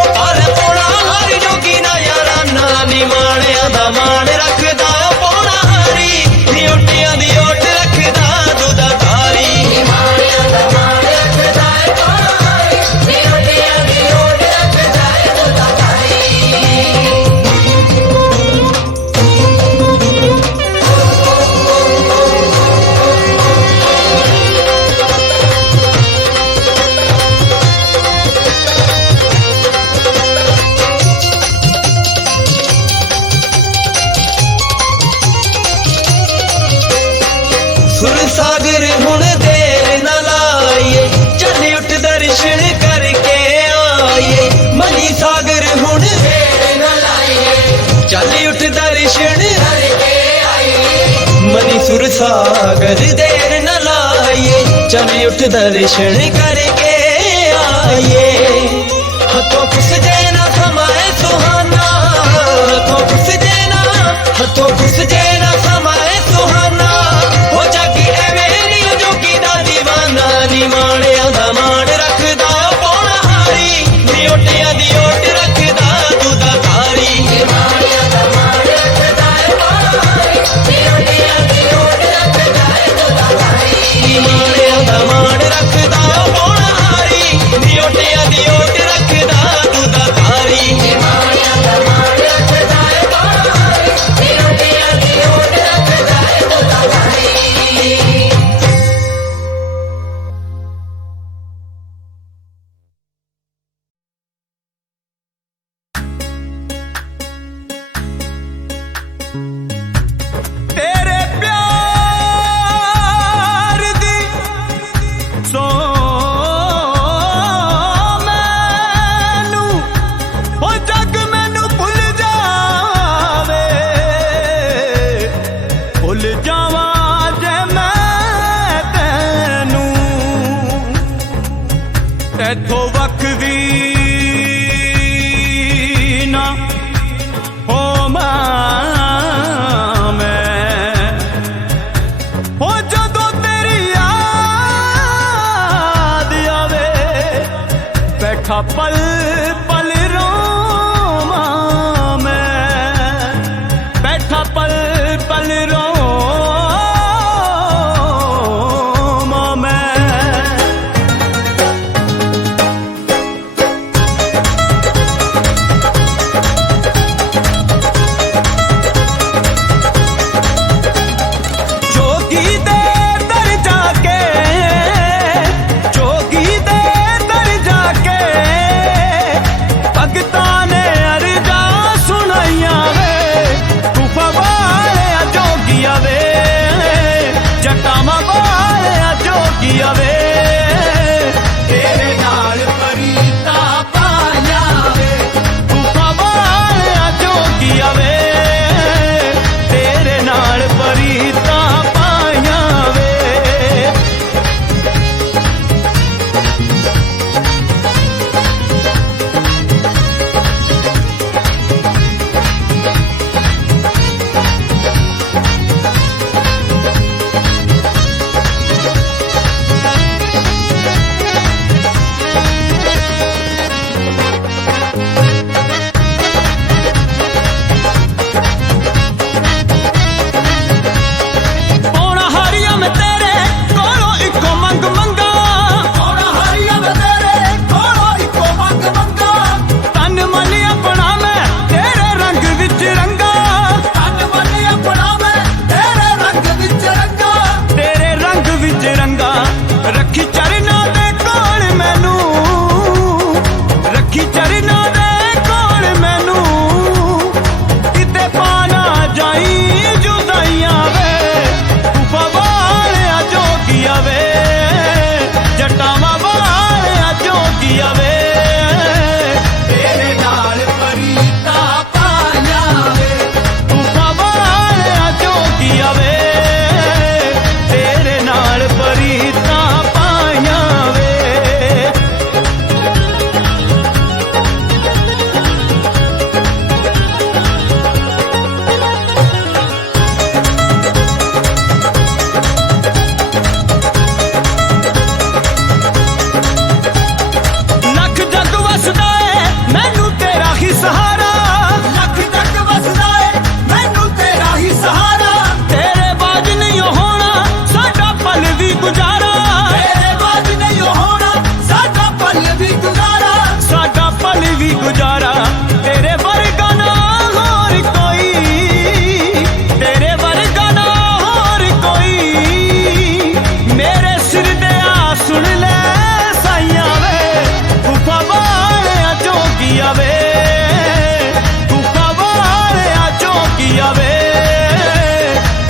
ओ पाले पौड़ा हारी जोगी ना याराना नी माणिया दा मान रखदा पौड़ा हारी नी ओटियां दी ओट रखदा दुदा धारी नी माणिया दा मान रखदा पौड़ा हारी नी ओटियां दी ओट रखदा दुदा धारी सुर सागर हुण देर न लाइए चल उठ दर्शन करके आइए मनी सागर हुण देर न लाइए चल उठ दर्शन करके आइए मनी सुर सागर देर न लाइए चल उठ दर्शन करके आइए हथों खुस जेना समाए सुहाना हथों खुस जेना समाए सुहाना हो जागी एवें नहीं हो जोगी दा दीवाना नी माणिया दा मान रखदा पौड़ा हारी नी ओटियां दी ओट रखदा दुदा धारी ਤੈਥੋਂ ਵੱਖ ਵੀ ਨਾ ਹੋਵਾਂ ਮੈਂ ਹੋ ਜਦੋਂ ਤੇਰੀ ਯਾਦ ਆਵੇ ਬੈਠਾ ਪਲ ਪਲ ਰੋਵਾਂ ਮੈਂ ਬੈਠਾ ਪਲ ਪਲ ਰੋਵਾਂ ਮੈਂ ਜੋਗੀ ਦੇ ਦਰ ਜਾ ਕੇ ਜੋਗੀ ਦੇ ਦਰ ਜਾ ਕੇ ਭਗਤਾਂ ਨੇ ਅਰਜ਼ਾਂ ਸੁਣਾਈਆਂ ਵੇ ਤੂਫਾ ਵਾਲਿਆ ਜੋਗੀਆ ਵੇ ਜਟਾਵਾਂ ਵਾਲਿਆ ਜੋਗੀਆ ਵੇ ਤੇਰੇ ਨਾਲ ਪਰੀਤਾ ਪਾਇਆ ਵੇ ਤੂਫਾ ਵਾਲਿਆ ਜੋਗੀਆ ਵੇ ਤੇਰੇ ਨਾਲ ਪਰੀਤਾ ਪਾਇਆ ਵੇ ਪੌਣਾ ਹਾਰੀਆਂ ਮੈਂ ਤੇਰੇ ਕੋਲੋਂ ਇੱਕੋ ਮੰਗ ਮੰਗਾ ਪੌਣਾ ਹਾਰੀਆਂ ਮੈਂ ਤੇਰੇ ਕੋਲੋਂ ਇੱਕੋ ਮੰਗ ਮੰਗਾ ਤਨ ਮਨ ਆਪਣਾ ਮੈਂ ਤੇਰੇ ਰੰਗ ਵਿੱਚ ਰੰਗਾ ਤਨ ਮਨ ਆਪਣਾ ਮੈਂ ਤੇਰੇ ਰੰਗ ਵਿੱਚ ਰੰਗਾ ਤੇਰੇ ਰੰਗ ਵਿੱਚ ਰੰਗਾ ਰੱਖੀ ਚਰਨਾਂ ਦੇ ਕੋਲ ਮੈਨੂੰ ਰੱਖੀ ਚਰਨਾਂ ਦੇ ਕੋਲ ਮੈਨੂੰ ਕਿਤੇ ਪਾਣਾ ਜਾਈ ਜੁਦਾਈਆਂ ਵੇ ਤੂਫਾ ਵਾਲਿਆ ਜੋਗੀਆ ਵੇ ਜਟਾਵਾਂ ਵਾਲਿਆ ਜੋਗੀਆ ਵੇ ਤੇਰੇ ਨਾਲ ਪਰੀਤਾ ਪਾਇਆ ਵੇ ਤੂਫਾ ਵਾਲਿਆ ਜੋਗੀਆ ਵੇ ਤੇਰੇ ਨਾਲ ਪਰੀਤਾ ਪਾਇਆ ਵੇ ਲੱਖ ਜੱਗ ਵਸਦਾ ਏ ਮੈਨੂੰ ਤੇਰਾ ਹੀ ਸਹਾਰਾ ਲੱਖ ਜੱਗ ਵਸਦਾ ਏ ਮੈਨੂੰ ਤੇਰਾ ਹੀ ਸਹਾਰਾ ਤੇਰੇ ਬਾਝ ਨਹੀਂ ਹੋਣਾ ਸਾਡਾ ਪਲ ਵੀ ਗੁਜ਼ਾਰਾ ਤੇਰੇ ਬਾਝ ਨਹੀਂ ਹੋਣਾ ਸਾਡਾ ਪਲ ਵੀ ਗੁਜ਼ਾਰਾ ਸਾਡਾ ਪਲ ਵੀ ਗੁਜ਼ਾਰਾ ਤੇਰੇ ਵਰਗਾ ਨਾ ਹੋਰ ਕੋਈ ਤੇਰੇ ਵਰਗਾ ਨਾ ਹੋਰ ਕੋਈ ਮੇਰੇ ਸਿਰ ਦੇ ਆ ਸੁਣ ਲੈ ਸਾਈਆਂ ਵੇ ਤੂਫਾ ਵਾਲਿਆ ਜੋਗੀਆ ਵੇ ਤੂਫਾ ਵਾਲਿਆ ਜੋਗੀਆ ਵੇ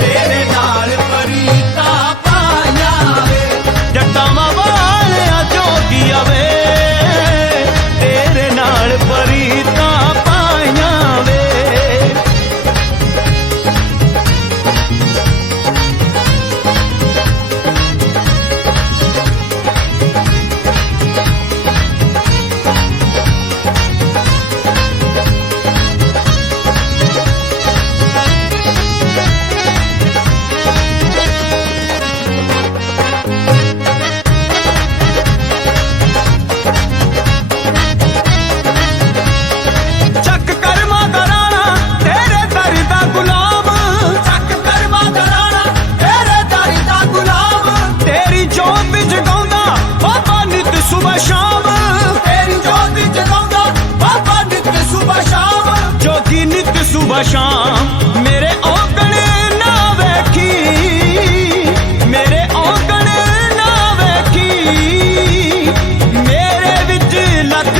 ਤੇਰੇ ਨਾਲ ਪਰੀਤਾ ਪਾਇਆ ਵੇ ਜਟਾਵਾਂ ਵਾਲਿਆ ਜੋਗੀਆ ਵੇ ਤੇਰੇ ਨਾਲ ਪਰੀਤਾ ਪਾਇਆ ਵੇ ਚੱਕ ਕਰਮਾਂ ਦਾ ਰਾਣਾ ਤੇਰੇ ਦਰ ਦਾ ਗੁਲਾਮ ਚੱਕ ਕਰਮਾਂ ਦਾ ਰਾਣਾ ਤੇਰੇ ਦਰ ਦਾ ਗੁਲਾਮ ਤੇਰੀ ਜੋਤ ਜਗਾਉਂਦਾ ਬਾਬਾ ਨਿਤ ਸੁਬਹ ਸ਼ਾਮ ਤੇਰੀ ਜੋਤ ਜਗਾਉਂਦਾ ਬਾਬਾ ਨਿਤ ਸੁਬਹ ਸ਼ਾਮ ਜੋਗੀ ਨਿਤ ਸੁਬਹ ਸ਼ਾਮ ਮੇਰੇ ਔਗਣ ਨਾ ਵੇਖੀ ਮੇਰੇ ਔਗਣ ਨਾ ਵੇਖੀ ਮੇਰੇ ਵਿੱਚ ਲੱਖ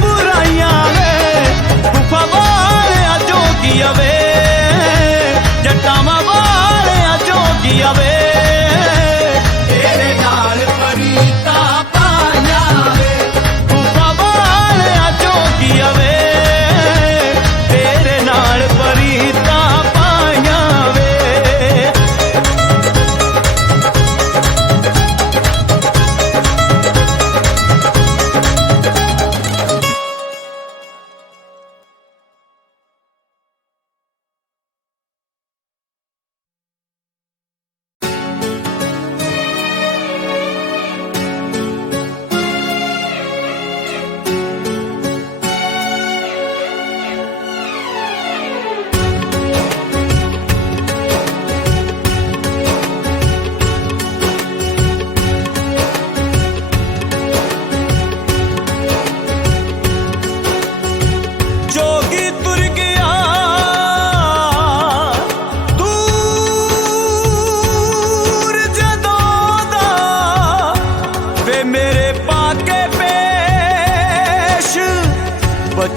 ਬੁਰਾਈਆਂ ਵੇ ਤੂਫਾ ਵਾਲਿਆ ਜੋਗੀਆ ਵੇ ਜਟਾਵਾਂ ਵਾਲਿਆ ਜੋਗੀਆ ਵੇ ਤੇਰੇ ਨਾਲ ਪਰੀਤਾ ਪਾਇਆ ਵੇ ਤੂਫਾ ਵਾਲਿਆ ਜੋਗੀਆ ਵੇ ਤੇਰੇ ਨਾਲ ਪਰੀਤਾ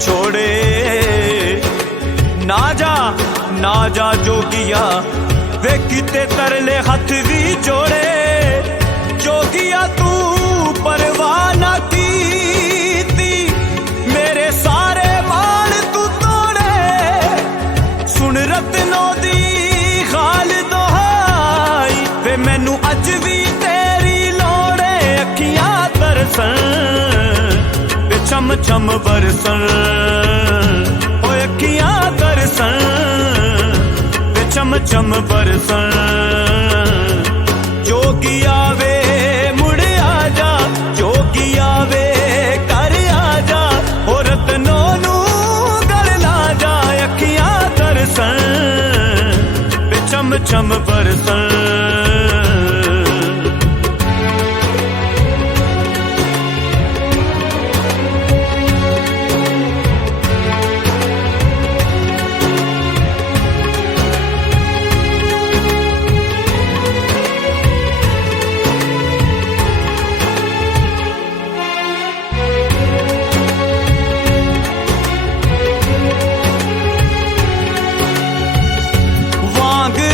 छोड़े। ना जा जोगिया वे किते तरले हथ भी जोड़े। जोगिया तू परवाह ना कीती मेरे सारे माल तू तोड़े। सुन रतनों दी खाल दोहाई वे मैनू अज भी तेरी लोड़े। अखियां तरसन वे चम चम बरसन ओ अखियां तरसन वे चम चम बरसन। जोगिया वे मुड़ आजा जोगिया वे कर आजा ओ रतनों नू गल ला जा। अखियां तरसन वे चम चम बरसन।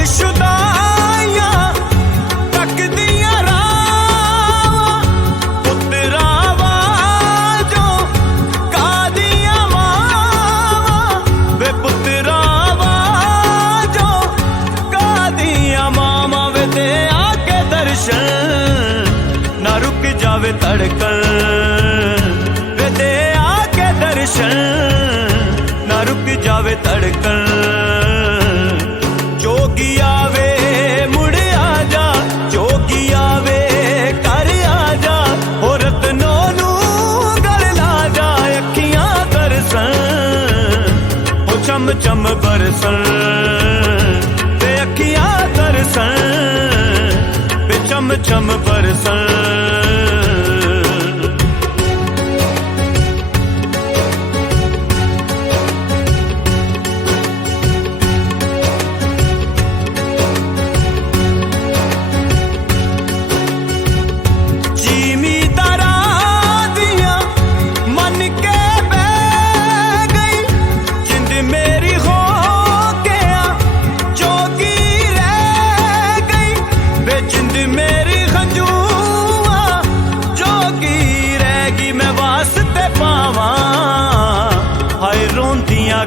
शुदाइयां तकदियां रावां पुत्रावा जो कादियां मावां वे पुत्रावा जो कादियां मावां वे दे आके दर्शन ना रुक जावे धड़कन। वे दे आके दर्शन ना रुक जावे धड़कन। जोगिया वे मुड़ आजा जोगिया वे कर आजा ओ रतनों नू गल ला जा। अखियां तरसन ओ चम चम बरसन वे अखियां तरसन वे चम चम बरसन।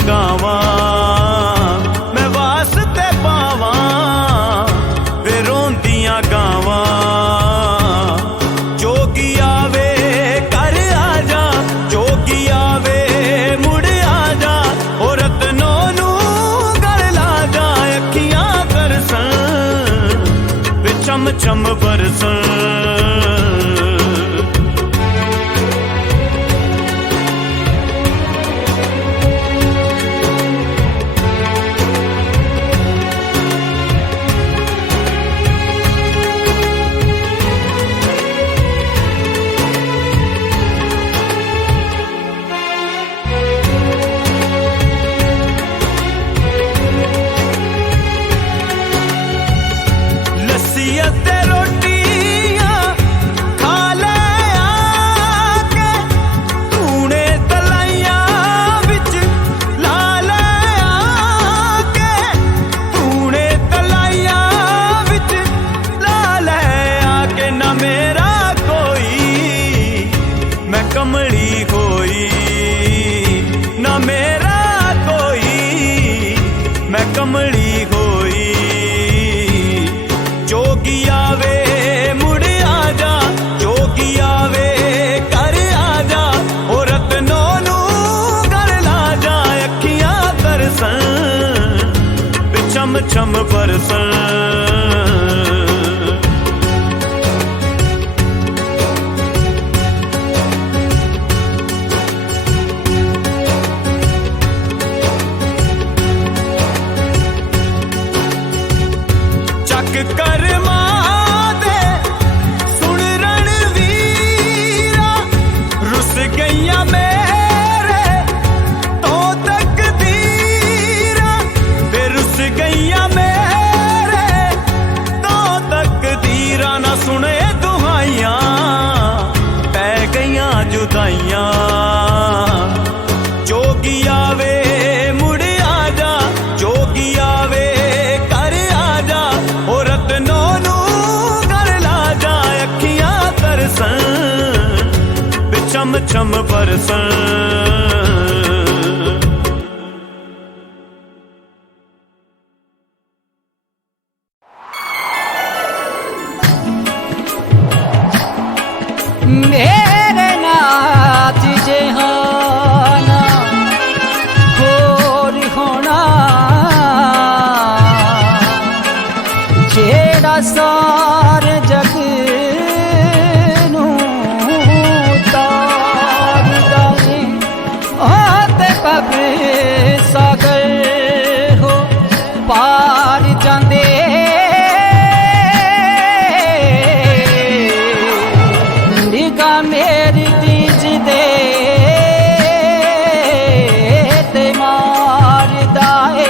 गावां मैं वास्ते पावां वे रोंदियां गावां। जोगिया वे कर आजा जोगिया वे मुड़ आजा ओ रतनों नू गल ला जा। अखियां तरसन वे चम चम बरसन। लस्सी रोटियां खा ले आके तूने तलाइयां विच ला ले आके तूने तलाइयां विच ला ले आके। ना मेरा कोई मैं कमली होई ना मेरा कोई मैं कमली होई। जोगिया वे मुड़ आजा जोगिया वे कर आजा ओ रतनों नू गल ला जा। अखियां तरसन वे चम चम बरसन। कर्मा दे सुन रणवीरा रुस गईया मेरे तो तकदीरा वे रुस गईया मेरे छम बरसन। मेरे नाथ जहाना होर होना जेड़ा सारे जग नू तारदा है ते कब्र सागर हो पार जांदे मेरी तीज दे ते मार दाए।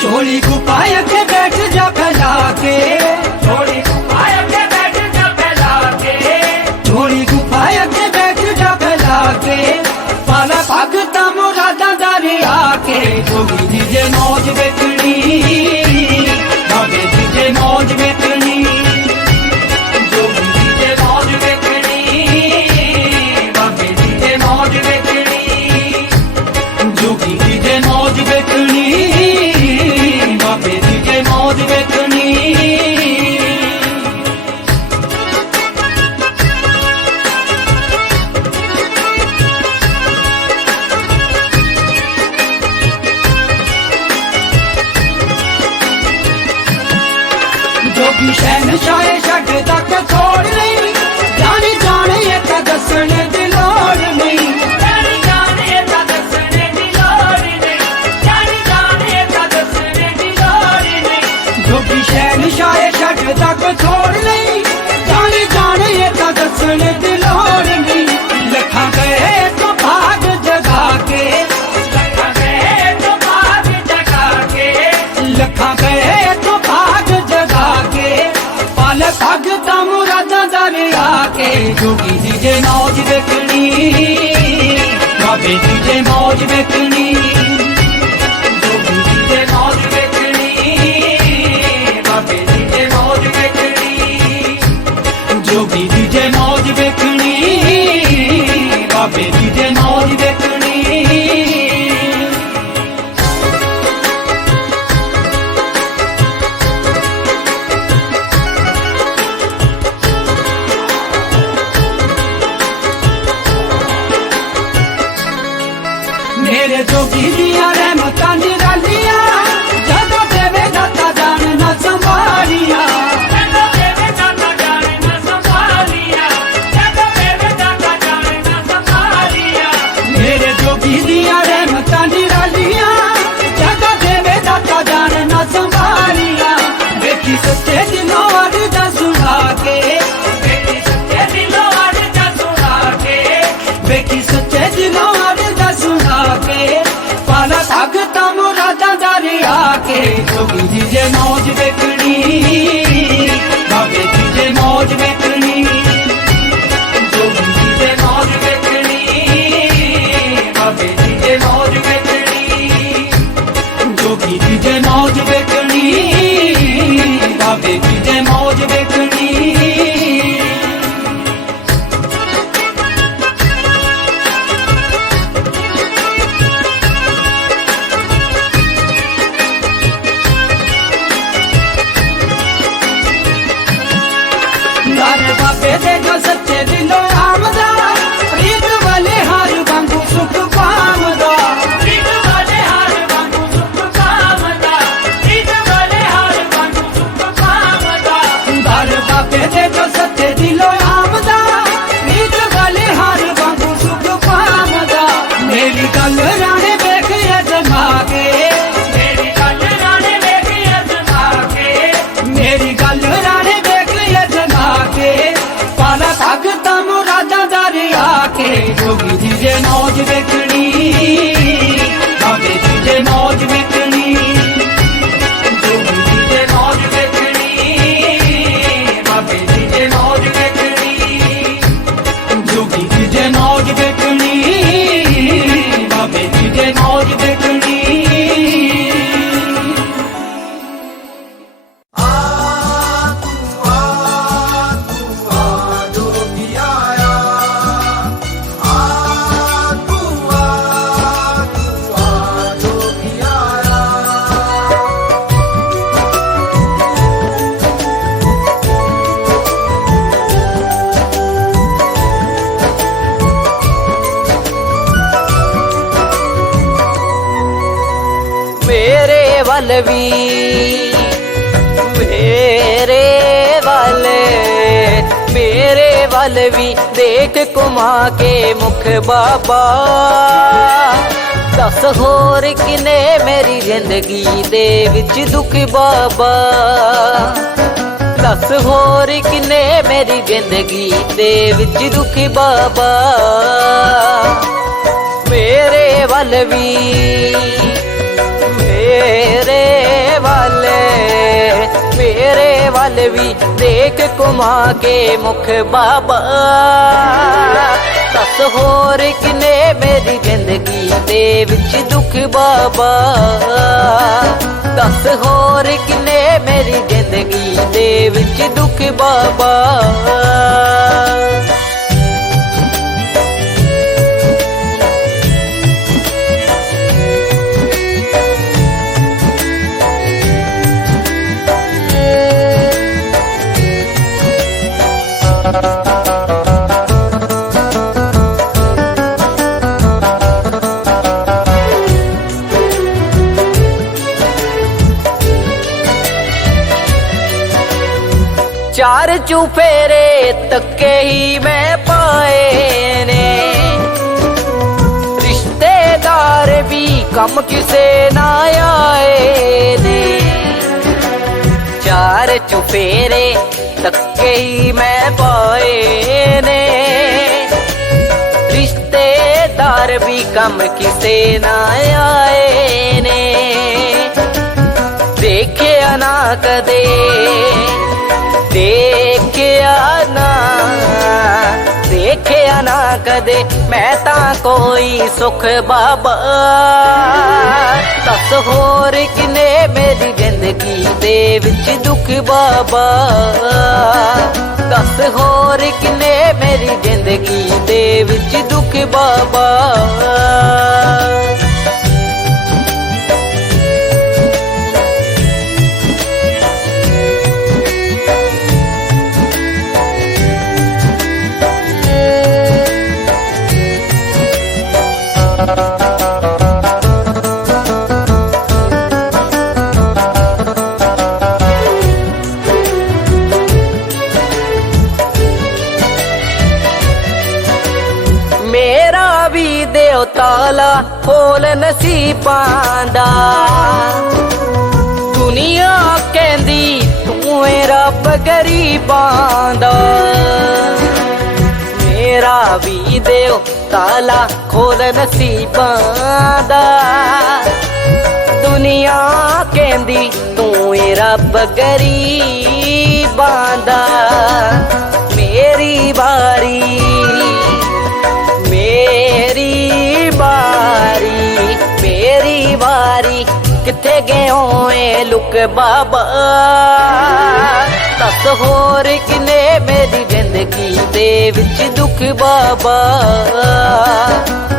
चोली गुपाय के बैठ जा फैला के, चोली गुपाय के बैठ जा फैला के, चोली गुपाय के बैठ जा फैला के, पाला भगता मुरादा दरिया के। जोगी दीजे मौज बेकनी, बाबे दीजे मौज बेकनी, जोगी दीजे मौज बेकनी, बाबे दीजे मौज बेकनी, जोगी दीजे मौज बेकनी, बाबे दीजे मौज बेकनी। जोगी शहनशाह छड़ तक छोड़ नहीं, जाने जाने ये तो दसने दी लोड़ नहीं, जाने जाने ये तो दसने दी लोड़ नहीं, जाने जाने ये तो दसने दी लोड़ नहीं। जोगी शहनशाह छड़ तक छोड़ नहीं, जाने जाने ये तो दसने दी लोड़ नहीं। लखा गए तो भाग जगा के, लखा गए तो भाग जगा के, लखा गए तो भाग जगा के, पाल भगता मुरादा दरिया के। जोगी दीजे मौज बेकनी, बाबे दीजे मौज बेकनी, जोगी दीजे मौज बेकनी, बाबे दीजे मौज बेकनी, जोगी दीजे मौज बेकनी, बाबे दीजे मौज बेकनी। मेरे जोगी दिया रहमतां निरालिया, जदों देवे दाता जान न संभालिया, जदों देवे दाता जान न संभालिया, जदों देवे दाता जान न संभालिया। मेरे जोगी दिया रहमतां निरालिया, जदों देवे दाता जान न संभालिया। बेटी सच्चे दिलों अर्ज़ा सुना के, बेटी सच्चे दिलों अर्ज़ा सुना के, बेटी सच्चे दिलों अर्ज़ा सुना के, पाला भगता मुरादा ਵੱਲ ਵੀ ਮੇਰੇ ਵੱਲ ਵੀ ਦੇਖ ਘੁਮਾ ਕੇ ਮੁਖ ਬਾਬਾ ਦੱਸ ਹੋਰ ਕਿਨੇ ਮੇਰੀ ਜ਼ਿੰਦਗੀ ਦੇ ਵਿੱਚ ਦੁੱਖ ਬਾਬਾ ਦੱਸ ਹੋਰ ਕਿਨੇ ਮੇਰੀ ਜ਼ਿੰਦਗੀ ਦੇ ਵਿੱਚ ਦੁੱਖ ਬਾਬਾ ਮੇਰੇ ਵੱਲ ਵੀ ਮੇਰੇ ਵੱਲ ਵੀ ਦੇਖ ਘੁਮਾ ਕੇ ਮੁਖ ਬਾਬਾ ਦੱਸ ਹੋਰ ਕਿਨੇ ਮੇਰੀ ਜ਼ਿੰਦਗੀ ਦੇ ਵਿੱਚ ਦੁੱਖ ਬਾਬਾ ਦੱਸ ਹੋਰ ਕਿਨੇ ਮੇਰੀ ਜ਼ਿੰਦਗੀ ਦੇ ਵਿੱਚ ਦੁੱਖ ਬਾਬਾ ਚਾਰ ਚੁਫੇਰੇ ਤੱਕੇ ਹੀ ਮੈਂ ਪਾਏ ਨੇ ਰਿਸ਼ਤੇਦਾਰ ਵੀ ਕੰਮ ਕਿਸੇ ਨਾ ਆਏ ਨੇ ਚਾਰ ਚੁਫੇਰੇ ਤੱਕੇ ਹੀ ਮੈਂ ਪਾਏ ਨੇ ਰਿਸ਼ਤੇਦਾਰ ਵੀ ਕੰਮ ਕਿਸੇ ਨਾ ਆਏ ਨੇ ਦੇਖਿਆ ਨਾ ਕਦੇ ਦੇਖਿਆ ਨਾ ਕਦੇ ਮੈਂ ਤਾਂ ਕੋਈ ਸੁਖ ਬਾਬਾ ਦੱਸ ਹੋਰ ਕਿਨੇ ਮੇਰੀ ਜ਼ਿੰਦਗੀ ਦੇ ਵਿੱਚ ਦੁੱਖ ਬਾਬਾ ਦੱਸ ਹੋਰ ਕਿਨੇ ਮੇਰੀ ਜ਼ਿੰਦਗੀ ਦੇ ਵਿੱਚ ਦੁੱਖ ਬਾਬਾ ਮੇਰਾ ਵੀ ਦਿਓ ਤਾਲਾ ਖੋਲ ਨਸੀਬਾਂ ਦਾ ਦੁਨੀਆ ਕਹਿੰਦੀ ਤੂੰ ਏ ਰੱਬ ਗਰੀਬਾਂ ਦਾ ਮੇਰਾ ਵੀ ਦਿਓ ਤਾਲਾ ਖੋਲ ਨਸੀਬਾਂ ਦਾ ਦੁਨੀਆ ਕਹਿੰਦੀ ਤੂੰ ਏ ਰੱਬ ਗਰੀਬਾਂ ਦਾ ਮੇਰੀ ਵਾਰੀ ਕਿੱਥੇ ਗਏ ਓਏ ਲੁਕ ਬਾਬਾ ਦੱਸ ਹੋਰ ਕਿਨੇ ਮੇਰੀ ਜ਼ਿੰਦਗੀ ਦੇ ਵਿੱਚ ਦੁੱਖ ਬਾਬਾ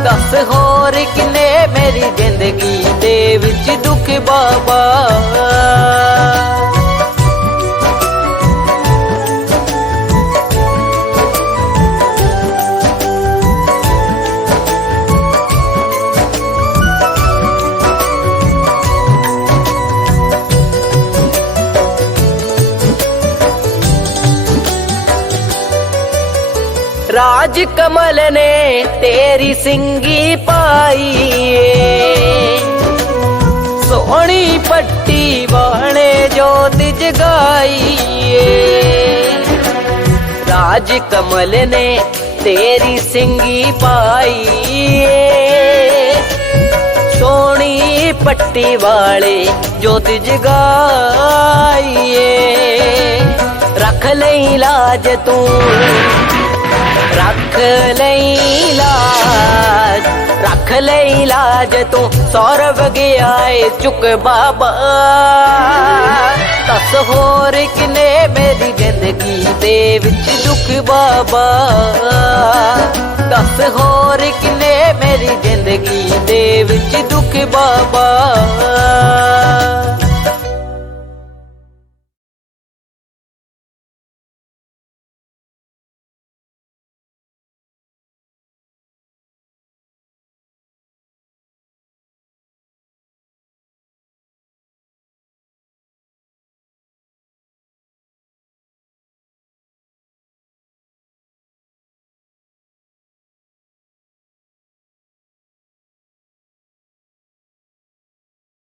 ਦੱਸ ਹੋਰ ਕਿਨੇ ਮੇਰੀ ਜ਼ਿੰਦਗੀ ਦੇ ਵਿੱਚ ਦੁੱਖ ਬਾਬਾ राज कमल ने तेरी सिंगी पाई सोहनी पट्टी वाले जोत जगाई राज कमल ने तेरी सिंगी पाई सोहनी पट्टी वाले जोत जगाई रख ले लाज तू रख ले लाज तू सौरभ गया चुक बाबा दस होर किने मेरी जिंदगी दे विच दुख बाबा दस होर किने मेरी जिंदगी दे विच दुख बाबा।